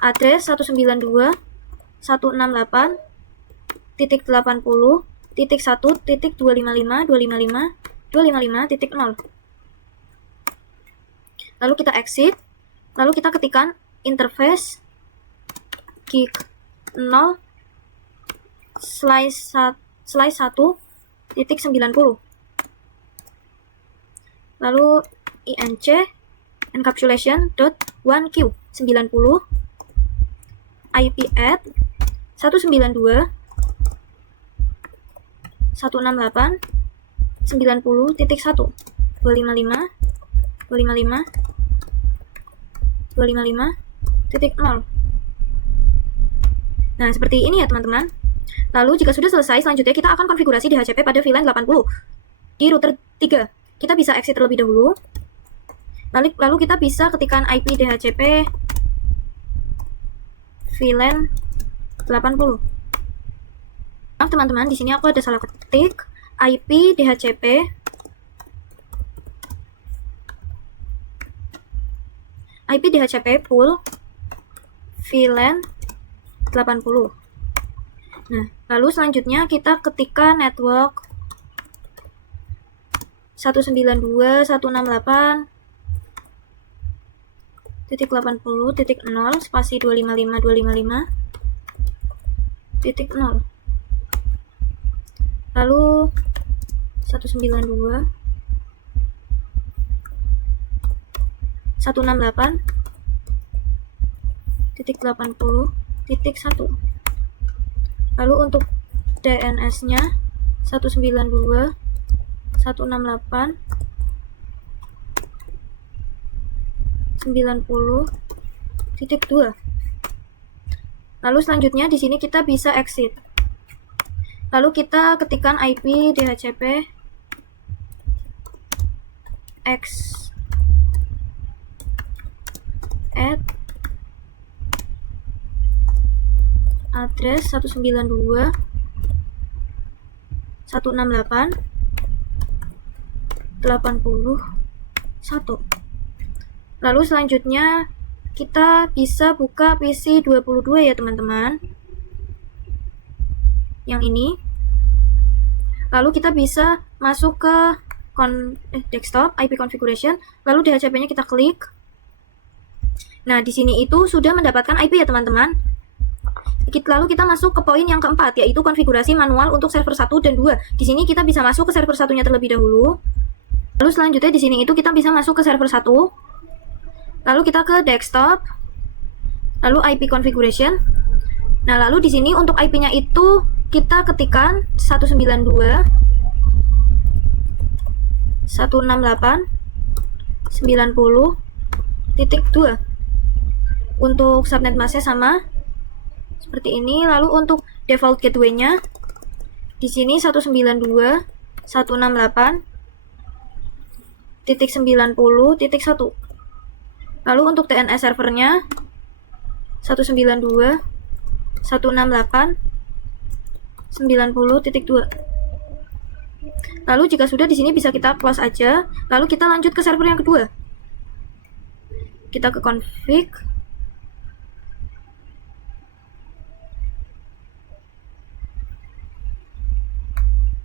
address 192.168.1.255.255.255.0. Lalu kita exit. Lalu kita ketikkan interface Geek 0/1.90. Lalu inc encapsulation.1q 90 IP at 192.168.90.1 255.255.255.0. Nah, seperti ini ya teman-teman. Lalu jika sudah selesai, selanjutnya kita akan konfigurasi DHCP pada VLAN 80 di router 3. Kita bisa exit terlebih dahulu. Lalu kita bisa ketikkan IP DHCP VLAN 80. Maaf teman-teman, di sini aku ada salah ketik. IP DHCP pool VLAN 80. Nah, lalu selanjutnya kita ketikkan network 192.168.80.0 spasi 255.255.0. Lalu 192.168.80.1. Lalu untuk DNS-nya 192.168.90.2. Lalu selanjutnya di sini kita bisa exit. Lalu kita ketikkan IP DHCP x at address 192.168.80.1. Lalu selanjutnya kita bisa buka PC 22 ya teman-teman, yang ini. Lalu kita bisa masuk ke desktop IP configuration, lalu di HCP-nya kita klik. Nah, di sini itu sudah mendapatkan IP ya teman-teman. Lalu kita masuk ke poin yang keempat, yaitu konfigurasi manual untuk server 1 dan 2. Di sini kita bisa masuk ke server satunya terlebih dahulu. Lalu selanjutnya di sini itu kita bisa masuk ke server 1. Lalu kita ke desktop, lalu IP configuration. Nah, lalu di sini untuk IP-nya itu kita ketikkan 192.168.90.2. Untuk subnet masknya sama seperti ini. Lalu untuk default gateway-nya di sini 192.168.90.1. Lalu untuk DNS servernya 192.168.90.2. Lalu jika sudah di sini bisa kita close aja. Lalu kita lanjut ke server yang kedua. Kita ke config.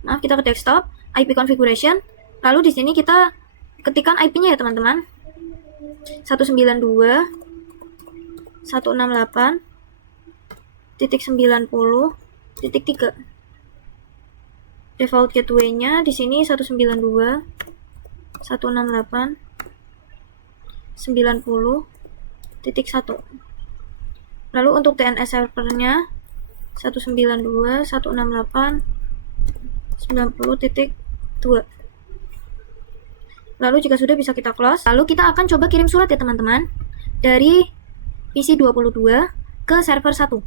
Maaf, kita ke desktop, IP configuration. Lalu di sini kita ketikkan IP-nya ya teman-teman. 192.168.90.3. Default gateway-nya di sini 192.168.90.1. Lalu untuk DNS servernya 192.168.90.2. Lalu jika sudah bisa kita close. Lalu kita akan coba kirim surat ya teman-teman, dari PC 22 ke server 1.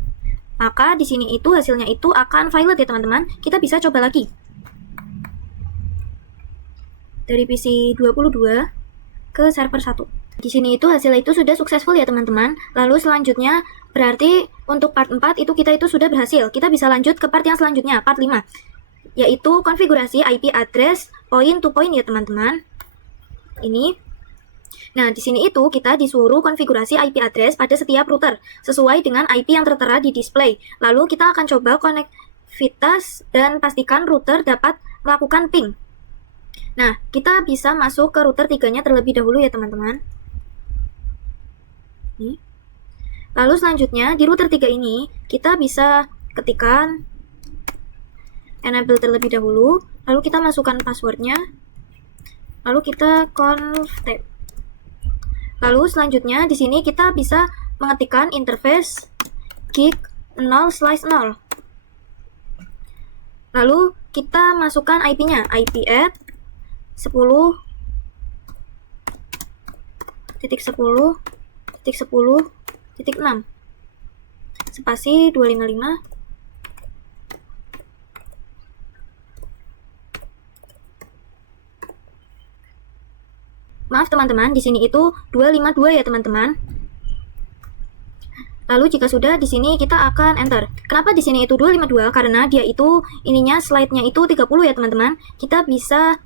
Maka di sini itu hasilnya itu akan violet ya teman-teman. Kita bisa coba lagi. Dari PC 22 ke server 1. Di sini itu hasilnya itu sudah successful ya teman-teman. Lalu selanjutnya berarti untuk part 4 itu kita itu sudah berhasil. Kita bisa lanjut ke part yang selanjutnya, part 5. Yaitu konfigurasi IP address point to point ya teman-teman. Ini. Nah, di sini itu kita disuruh konfigurasi IP address pada setiap router sesuai dengan IP yang tertera di display. Lalu kita akan coba konektivitas dan pastikan router dapat melakukan ping. Nah, kita bisa masuk ke router 3-nya terlebih dahulu ya teman-teman. Lalu selanjutnya di router 3 ini kita bisa ketikkan enable terlebih dahulu, lalu kita masukkan passwordnya. Lalu kita config. Lalu selanjutnya di sini kita bisa mengetikkan interface gig 0/0. Lalu kita masukkan IP-nya, IP add 10.10.10.6 spasi 255. Maaf teman-teman, di sini itu 252 ya teman-teman. Lalu jika sudah di sini kita akan enter. Kenapa di sini itu 252? Karena dia itu ininya slide-nya itu 30 ya teman-teman. Kita bisa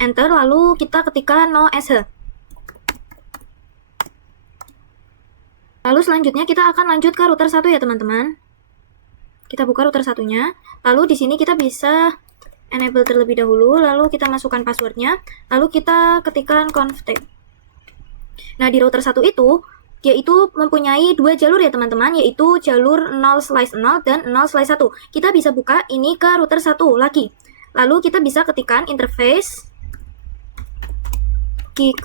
enter lalu kita ketikkan no sh. Lalu selanjutnya kita akan lanjut ke router 1 ya teman-teman. Kita buka router satunya. Lalu di sini kita bisa enable terlebih dahulu, lalu kita masukkan passwordnya, lalu kita ketikkan config. Nah, di router 1 itu, yaitu mempunyai dua jalur ya teman-teman, yaitu jalur 0/0 dan 0/1. Kita bisa buka ini ke router 1 lagi. Lalu kita bisa ketikkan interface gig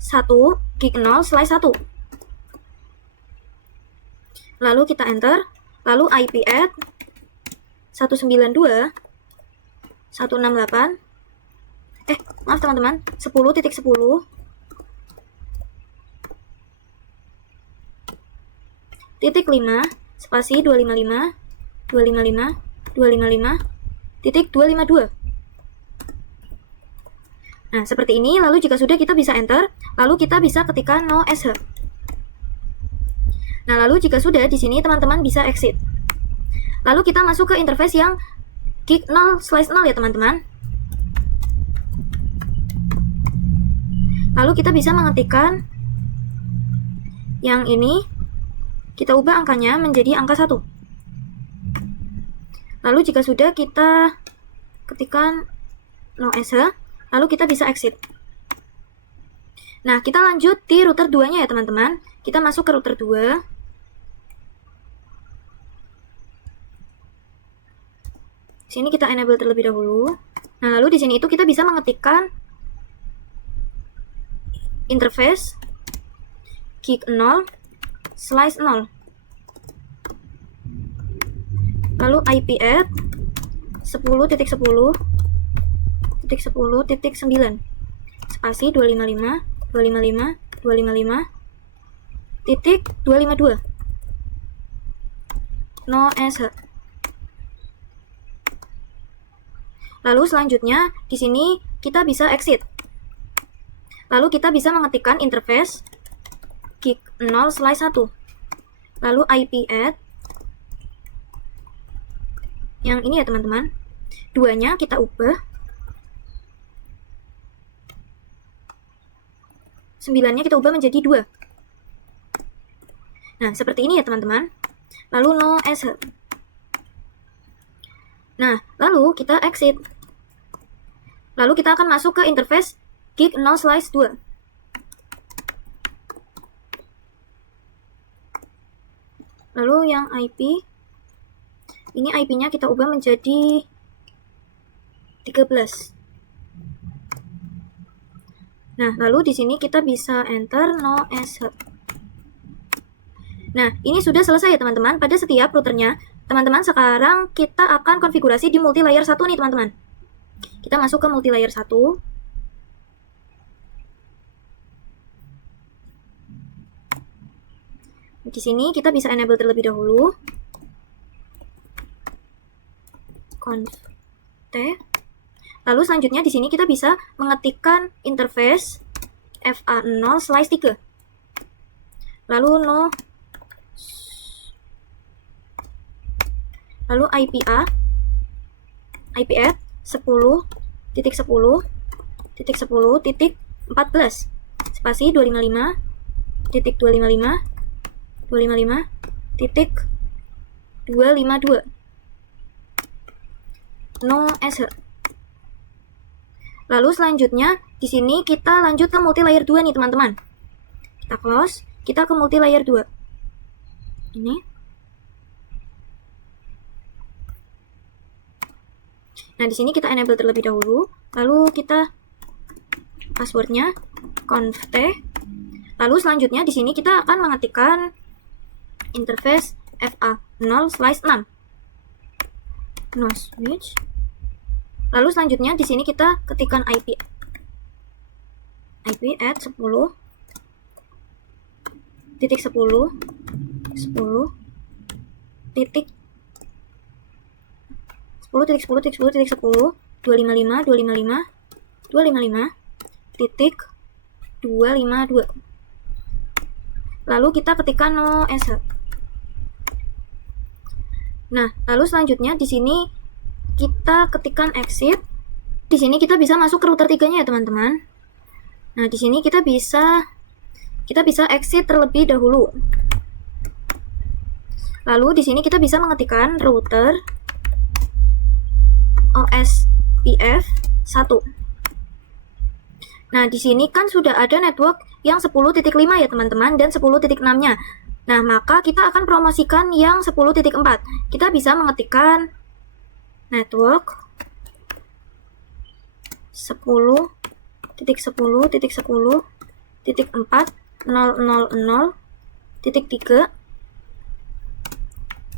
1, gig 0/1. Lalu kita enter, lalu IP add 192.168. Maaf teman-teman, 10.10 titik 5 spasi 255 255 255 titik 252. Nah, seperti ini. Lalu jika sudah kita bisa enter, lalu kita bisa ketikkan no sh. Nah, lalu jika sudah di sini teman-teman bisa exit. Lalu kita masuk ke interface yang gig 0/0 ya teman-teman. Lalu kita bisa mengetikkan yang ini, kita ubah angkanya menjadi angka 1. Lalu jika sudah, kita ketikkan no SH, lalu kita bisa exit. Nah, kita lanjut di router 2-nya ya teman-teman. Kita masuk ke router 2. Sini kita enable terlebih dahulu. Nah, lalu di sini itu kita bisa mengetikkan interface gig 0 slice 0. Lalu IP add 10.10.10.9 spasi 255 255 255 titik 252 no SH. Lalu selanjutnya di sini kita bisa exit. Lalu kita bisa mengetikkan interface gig 0 slice 1. Lalu IP add yang ini ya teman-teman. 2-nya kita ubah. 9-nya kita ubah menjadi 2. Nah, seperti ini ya teman-teman. Lalu no SH. Nah, lalu kita exit. Lalu kita akan masuk ke interface gig 0 slice 2. Lalu yang IP, ini IP-nya kita ubah menjadi 13. Nah, lalu di sini kita bisa enter no SH. Nah, ini sudah selesai ya teman-teman. Pada setiap routernya, teman-teman sekarang kita akan konfigurasi di multi layer 1 nih teman-teman. Kita masuk ke multi layer 1. Di sini kita bisa enable terlebih dahulu. Conf T. Lalu selanjutnya di sini kita bisa mengetikkan interface FA0 slice 3. Lalu no. Lalu IP add 10.10.10.14 spasi 255 titik 255 255 titik 252 no SH. Lalu selanjutnya di sini kita lanjut ke multi layer 2 nih teman-teman. Kita close, kita ke multi layer 2. Ini. Nah, di sini kita enable terlebih dahulu, lalu kita passwordnya conf T. Lalu selanjutnya di sini kita akan mengetikkan interface FA0 slice 6. No switch. Lalu selanjutnya di sini kita ketikkan IP add 10.10 titik 10 titik 255 titik 252. Lalu kita ketikkan no SH. Nah, lalu selanjutnya di sini kita ketikkan exit. Di sini kita bisa masuk ke router 3-nya ya, teman-teman. Nah, di sini kita bisa exit terlebih dahulu. Lalu di sini kita bisa mengetikkan router OSPF 1. Nah, di sini kan sudah ada network yang 10.5 ya, teman-teman, dan 10.6-nya. Nah, maka kita akan promosikan yang 10.4. Kita bisa mengetikkan network 10.10.10.4.000.3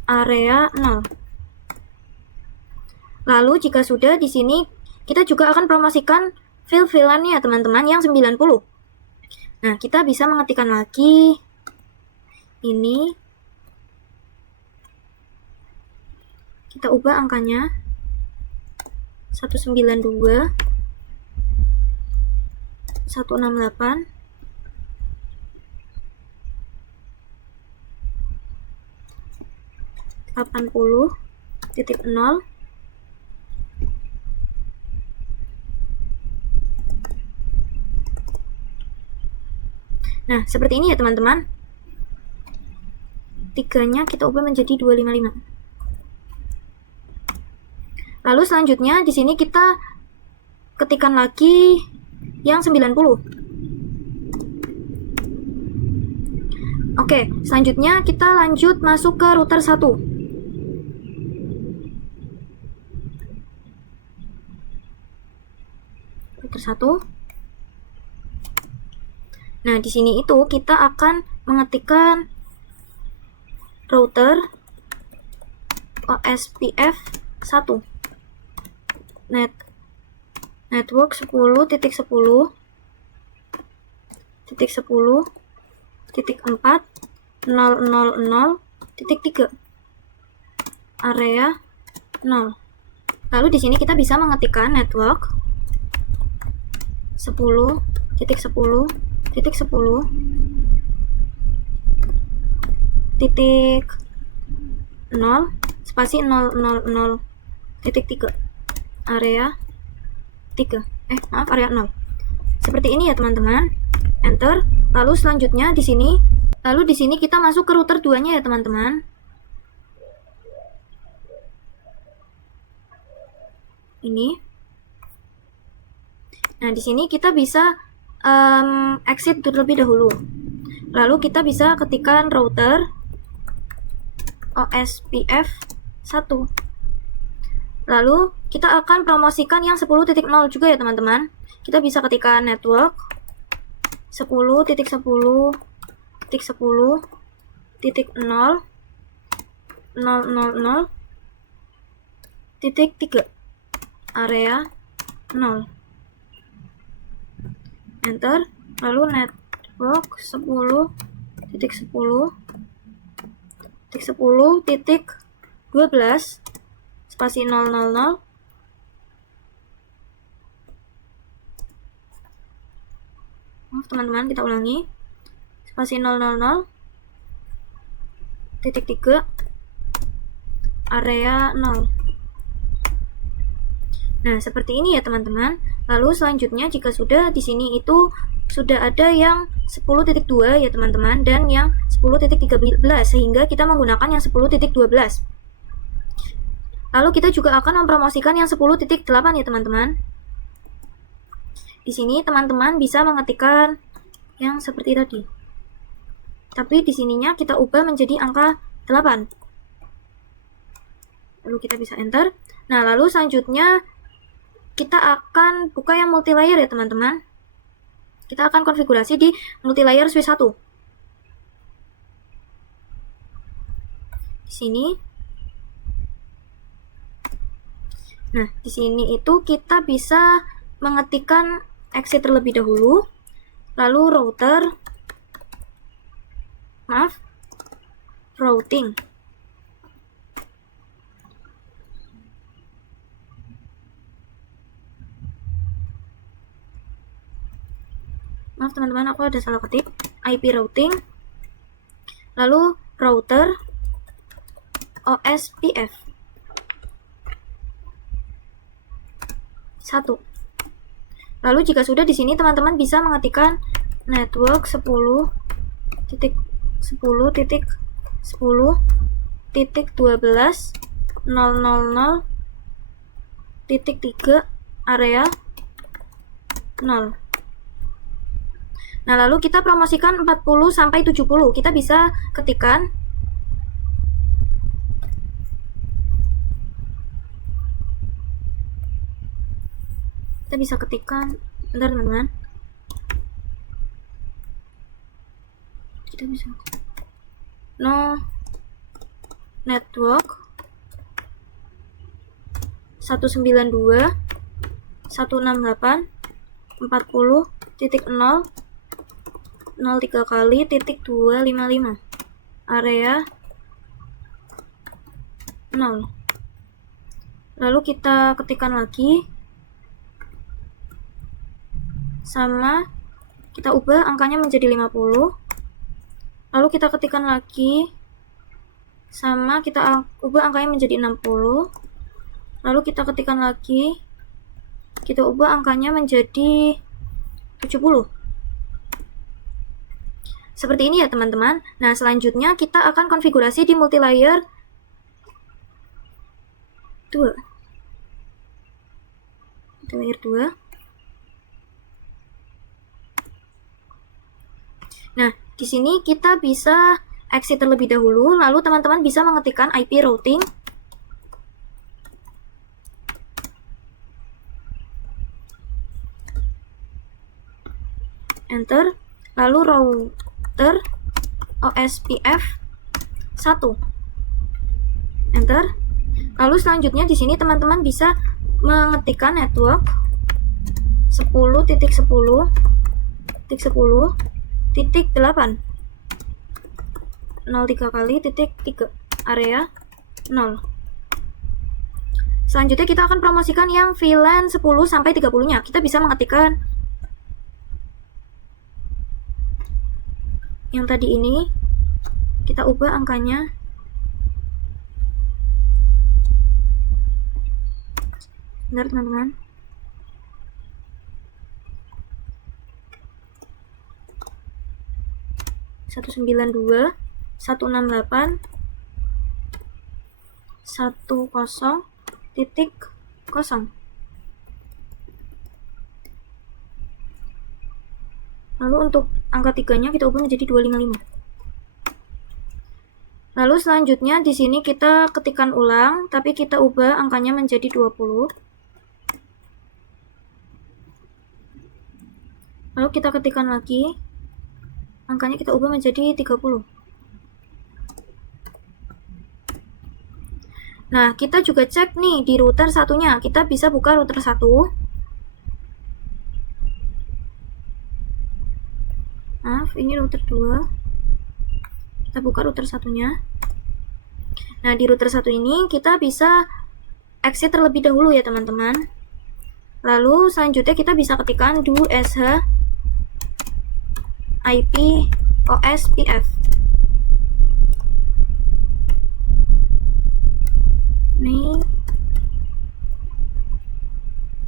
area 0. Lalu jika sudah, di sini kita juga akan promosikan fill-fillannya ya teman-teman yang 90. Nah, kita bisa mengetikkan lagi ini. Kita ubah angkanya 192 168 80.0 192 Nah, seperti ini ya teman-teman. 3-nya kita ubah menjadi 255. Lalu selanjutnya di sini kita ketikkan lagi yang 90. Oke, selanjutnya kita lanjut masuk ke router 1. Router 1. Nah, di sini itu kita akan mengetikkan router OSPF 1. Network 10.10.10.4.000.3 area 0. Lalu di sini kita bisa mengetikkan network 10.10.10.0 spasi 000.3 area 3. Area 0. Seperti ini ya teman-teman. Enter. Lalu selanjutnya di sini kita masuk ke router 2-nya ya teman-teman. Ini. Nah, di sini kita bisa exit terlebih dahulu. Lalu kita bisa ketikkan router OSPF 1. Lalu kita akan promosikan yang 10.0 juga ya teman-teman. Kita bisa ketikkan network 10.10.0.000.3 area 0. Enter. Lalu network 10.10.10.12 spasi 000. Maaf teman-teman, kita ulangi. Spasi 000.3 area 0. Nah, seperti ini ya teman-teman. Lalu selanjutnya jika sudah di sini itu sudah ada yang 10.2 ya teman-teman dan yang 10.13 sehingga kita menggunakan yang 10.12. Lalu kita juga akan mempromosikan yang 10.8 ya teman-teman. Di sini teman-teman bisa mengetikkan yang seperti tadi. Tapi di sininya kita ubah menjadi angka 8. Lalu kita bisa enter. Nah, lalu selanjutnya kita akan buka yang multilayer ya teman-teman. Kita akan konfigurasi di multilayer switch 1. Di sini. Nah, di sini itu kita bisa mengetikkan exit terlebih dahulu, lalu routing. Maaf teman-teman, aku ada salah ketik. IP routing, lalu router OSPF 1. Lalu jika sudah di sini teman-teman bisa mengetikkan network 10.10.10.12.000.3 area 0. Nah, lalu kita promosikan 40 sampai 70. Kita bisa ketikkan bentar teman-teman. Kita bisa network 192.168.40.0 03 kali titik 255 area 0. Lalu kita ketikkan lagi sama, kita ubah angkanya menjadi 50. Lalu kita ketikkan lagi sama, kita ubah angkanya menjadi 60. Lalu kita ketikkan lagi, kita ubah angkanya menjadi 70. Seperti ini ya teman-teman. Nah, selanjutnya kita akan konfigurasi di multilayer 2. Multilayer 2. Nah, di sini kita bisa exit terlebih dahulu, lalu teman-teman bisa mengetikkan IP routing. Enter, lalu router OSPF 1. Enter. Lalu selanjutnya di sini teman-teman bisa mengetikkan network 10.10.10.8 03 kali titik 3 area 0. Selanjutnya kita akan promosikan yang VLAN 10 sampai 30-nya. Kita bisa mengetikkan yang tadi ini, kita ubah angkanya. Bentar teman-teman. Satu 192 168 10.0. Lalu untuk angka 3-nya kita ubah menjadi 255. Lalu selanjutnya di sini kita ketikkan ulang, tapi kita ubah angkanya menjadi 20. Lalu kita ketikkan lagi, angkanya kita ubah menjadi 30. Nah, kita juga cek nih di router satunya. Kita bisa buka router 1. Maaf, ini router 2. Kita buka router satunya. Nah, di router 1 ini kita bisa exit terlebih dahulu ya teman-teman. Lalu selanjutnya kita bisa ketikkan do sh IP OSPF. Ini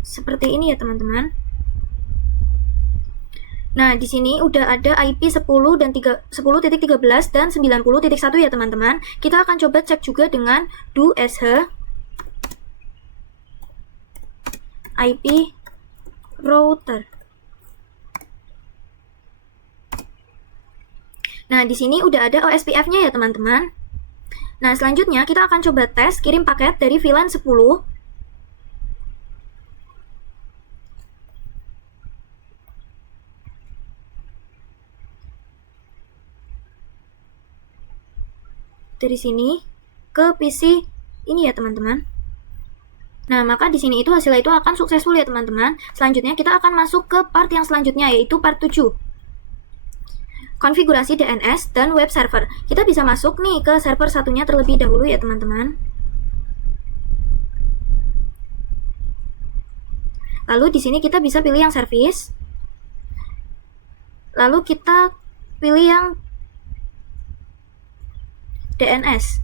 seperti ini ya teman-teman. Nah, di sini udah ada IP 10 dan 10.13 dan 90.1 ya teman-teman. Kita akan coba cek juga dengan do sh IP router. Nah, di sini udah ada OSPF-nya ya teman-teman. Nah, selanjutnya kita akan coba tes kirim paket dari VLAN 10. Dari sini ke PC ini ya teman-teman. Nah, maka di sini itu hasilnya itu akan suksesful ya teman-teman. Selanjutnya kita akan masuk ke part yang selanjutnya, yaitu part 7. Konfigurasi DNS dan web server. Kita bisa masuk nih ke server satunya terlebih dahulu ya teman-teman. Lalu di sini kita bisa pilih yang service. Lalu kita pilih yang DNS.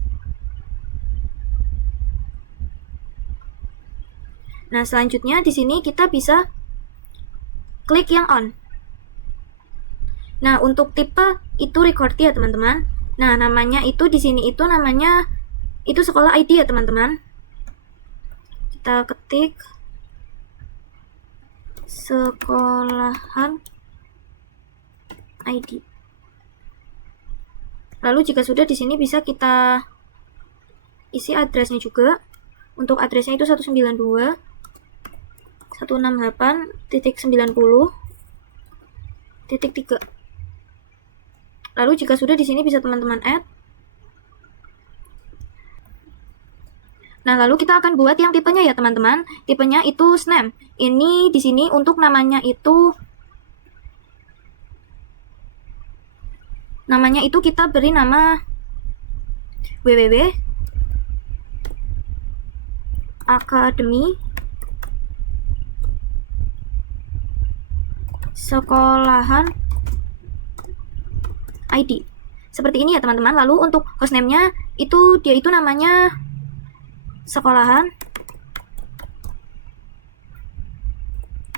Nah, selanjutnya di sini kita bisa klik yang on. Nah, untuk tipe itu record ya teman-teman. Nah, namanya itu di sini itu namanya itu sekolah ID ya teman-teman. Kita ketik sekolahan ID. Lalu jika sudah di sini bisa kita isi addressnya juga. Untuk addressnya itu 192.168.90.3. Lalu jika sudah di sini bisa teman-teman add. Nah, lalu kita akan buat yang tipenya ya teman-teman. Tipenya itu SNAME. Ini di sini untuk namanya itu kita beri nama www Academy sekolahan ID. Seperti ini ya teman-teman. Lalu untuk hostname-nya itu dia itu namanya sekolahan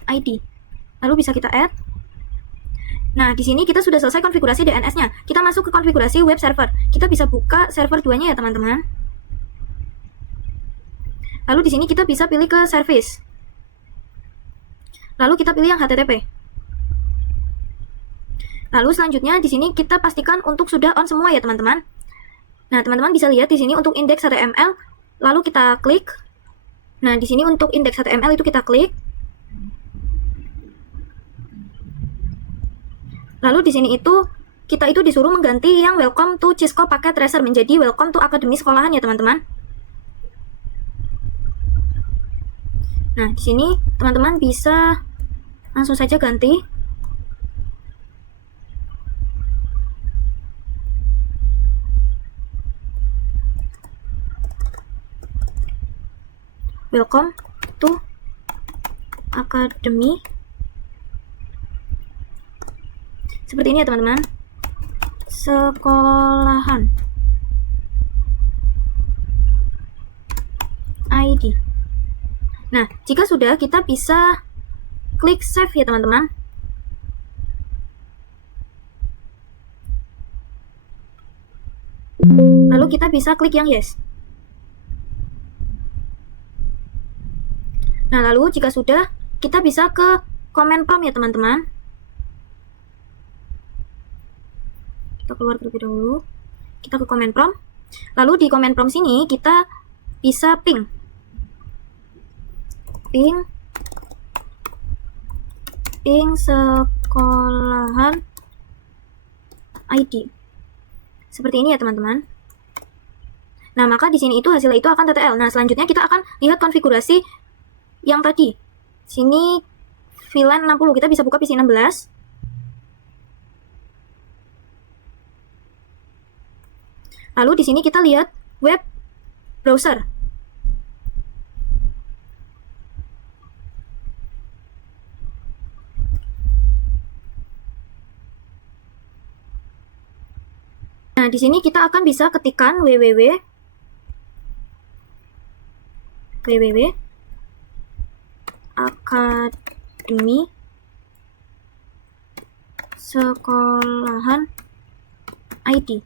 ID. Lalu bisa kita add. Nah, di sini kita sudah selesai konfigurasi DNS-nya. Kita masuk ke konfigurasi web server. Kita bisa buka server 2-nya ya, teman-teman. Lalu di sini kita bisa pilih ke service. Lalu kita pilih yang HTTP. Lalu selanjutnya di sini kita pastikan untuk sudah on semua ya, teman-teman. Nah, teman-teman bisa lihat di sini untuk indeks HTML, lalu kita klik. Nah, di sini untuk indeks HTML itu kita klik. Lalu di sini kita itu disuruh mengganti yang welcome to Cisco Packet Tracer menjadi welcome to Akademi Sekolahan ya, teman-teman. Nah, di sini teman-teman bisa langsung saja ganti. Welcome to Akademi. Seperti ini ya, teman-teman. Sekolahan. ID. Nah, jika sudah, kita bisa klik save ya, teman-teman. Lalu kita bisa klik yang yes. Nah, lalu jika sudah, kita bisa ke command prompt ya, teman-teman. Kita keluar terlebih dahulu. Kita ke command prompt. Lalu di command prompt sini kita bisa ping sekolahan ID. Seperti ini ya, teman-teman. Nah, maka di sini hasilnya itu akan TTL. Nah, selanjutnya kita akan lihat konfigurasi yang tadi. Sini VLAN 60, kita bisa buka PC 16. Lalu di sini kita lihat web browser. Nah, di sini kita akan bisa ketikkan www Akademi Sekolahan ID.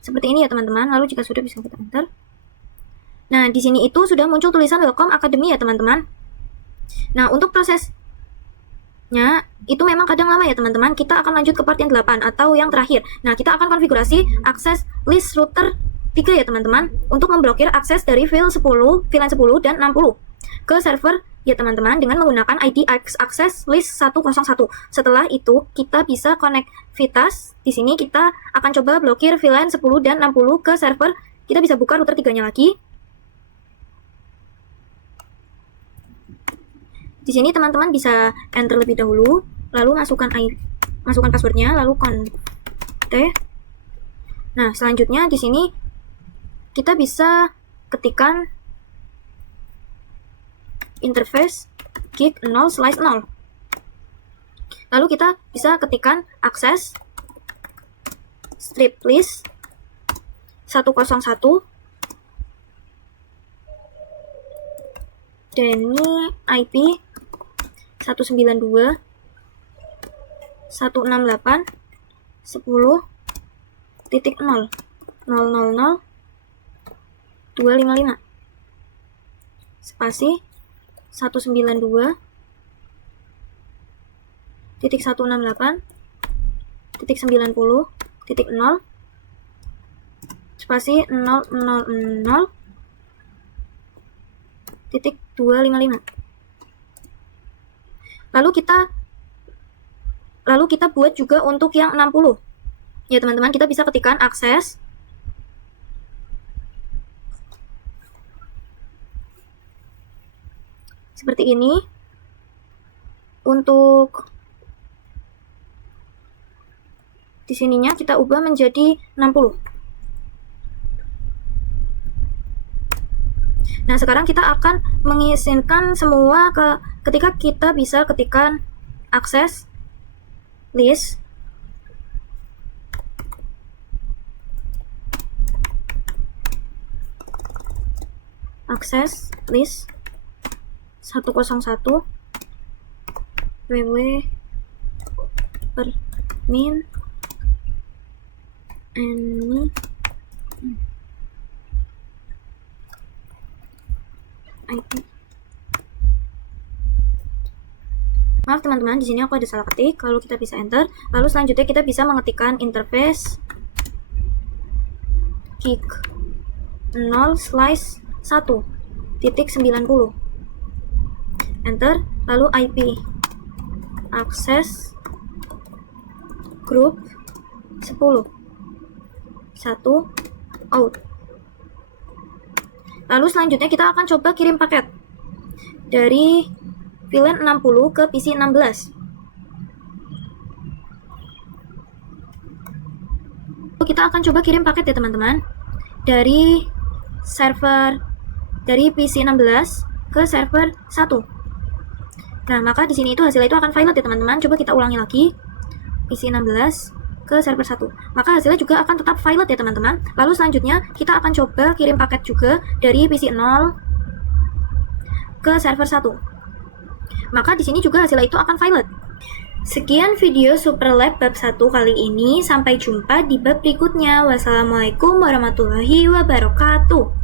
Seperti ini ya, teman-teman. Lalu jika sudah, bisa kita enter. Nah, di sini itu sudah muncul tulisan Welcome Academy ya, teman-teman. Nah, untuk prosesnya itu memang kadang lama ya, teman-teman. Kita akan lanjut ke part yang 8 atau yang terakhir. Nah, kita akan konfigurasi akses list router 3 ya, teman-teman, untuk memblokir akses dari VLAN 10 dan 60 ke server ya, teman-teman, dengan menggunakan ID access list 101. Setelah itu kita bisa konektivitas. Di sini kita akan coba blokir VLAN 10 dan 60 ke server. Kita bisa buka router 3-nya lagi. Di sini teman-teman bisa enter lebih dahulu, lalu masukkan passwordnya, lalu conft. Nah, selanjutnya di sini kita bisa ketikkan interface gig 0/0. Lalu kita bisa ketikkan akses strip list 101 Denny IP 192.168.10.000.255 spasi 192.168.90.0 spasi 000.255. Lalu kita buat juga untuk yang 60. Ya, teman-teman, kita bisa ketikkan akses seperti ini. Untuk di sininya kita ubah menjadi 60. Nah, sekarang kita akan mengizinkan semua ketika kita bisa ketikkan akses list akses list 101 www admin any IP. Maaf teman-teman, di sini aku ada salah ketik. Lalu kita bisa enter. Lalu selanjutnya kita bisa mengetikkan interface kick 0/1.90. Enter. Lalu IP access group 10 1 out. Lalu selanjutnya kita akan coba kirim paket dari VLAN 60 ke PC 16. Kita akan coba kirim paket ya teman-teman, dari PC 16 ke server 1. Nah, maka di sini itu hasilnya itu akan violet ya teman-teman. Coba kita ulangi lagi. PC 16 ke server 1. Maka hasilnya juga akan tetap violet ya teman-teman. Lalu selanjutnya kita akan coba kirim paket juga dari PC 0 ke server 1. Maka di sini juga hasilnya itu akan violet. Sekian video Superlab bab 1 kali ini. Sampai jumpa di bab berikutnya. Wassalamualaikum warahmatullahi wabarakatuh.